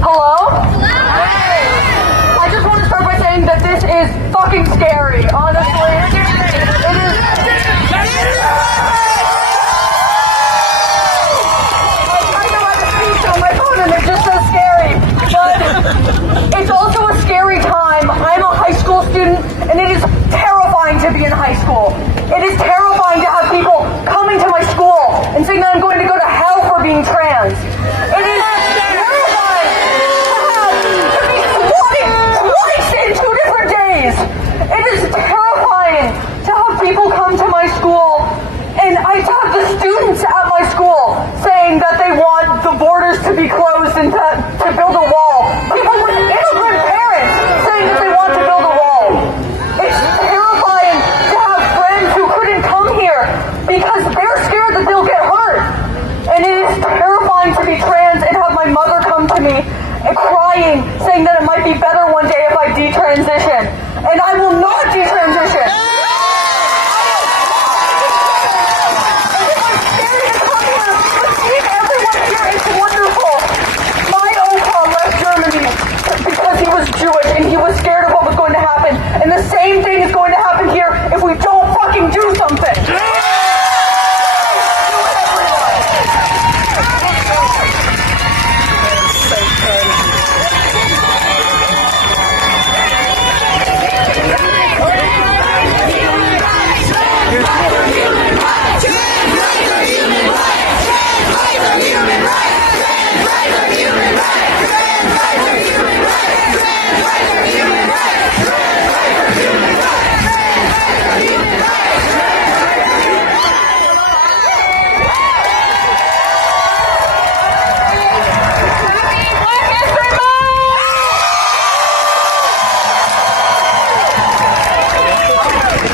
Hello? I just want to start by saying that this is fucking scary, honestly. It is. I know I have a speech on my phone and they're just so scary, but it's also a scary time. I'm a high school student and it is terrifying to be in high school. It is terrifying to have people coming to my school and saying that I'm going to go to hell for being trans. It is terrifying to be swatted twice in 2 different days. It is terrifying to have people come to my school and I have the students at my school saying that they want the borders to be closed and to build a wall. People with immigrant parents saying that they want to build a wall. It's terrifying to have friends who couldn't come here because they're scared that they'll get hurt. And it is terrifying to be trans and have my mother come to me and crying, saying that it might be better one day if I detransition. And I will not detransition. And if I'm scared to come here, receive everyone here. It's wonderful. My opa left Germany because he was Jewish and he was scared of what was going to happen. And the same thing is going to happen here if we don't fucking do something.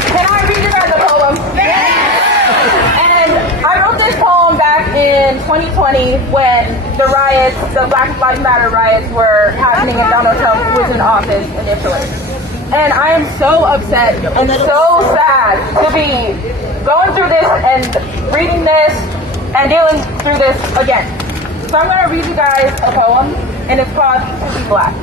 Can I read you guys a poem? And I wrote this poem back in 2020 when the riots, the Black Lives Matter riots were happening and Donald Trump was in office initially. And I am so upset and so sad to be going through this and reading this and dealing through this again. So I'm going to read you guys a poem and it's called To Be Black.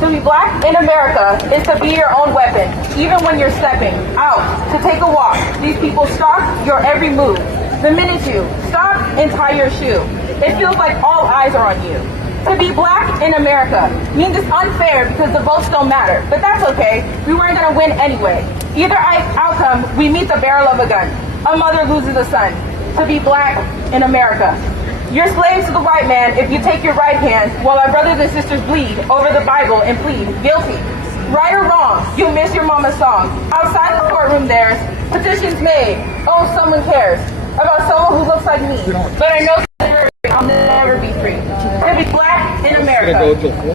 To be black in America is to be your own weapon, even when you're stepping out to take a walk. These people stalk your every move. The minute you stop and tie your shoe, it feels like all eyes are on you. To be black in America means it's unfair because the votes don't matter, but that's okay. We weren't going to win anyway. Either outcome, we meet the barrel of a gun. A mother loses a son. To be black in America. You're slaves to the white man if you take your right hand while our brothers and sisters bleed over the Bible and plead guilty. Right or wrong, you miss your mama's song. Outside the courtroom there's petitions made. Oh, someone cares about someone who looks like me. But I know I'll never be free. To be black in America.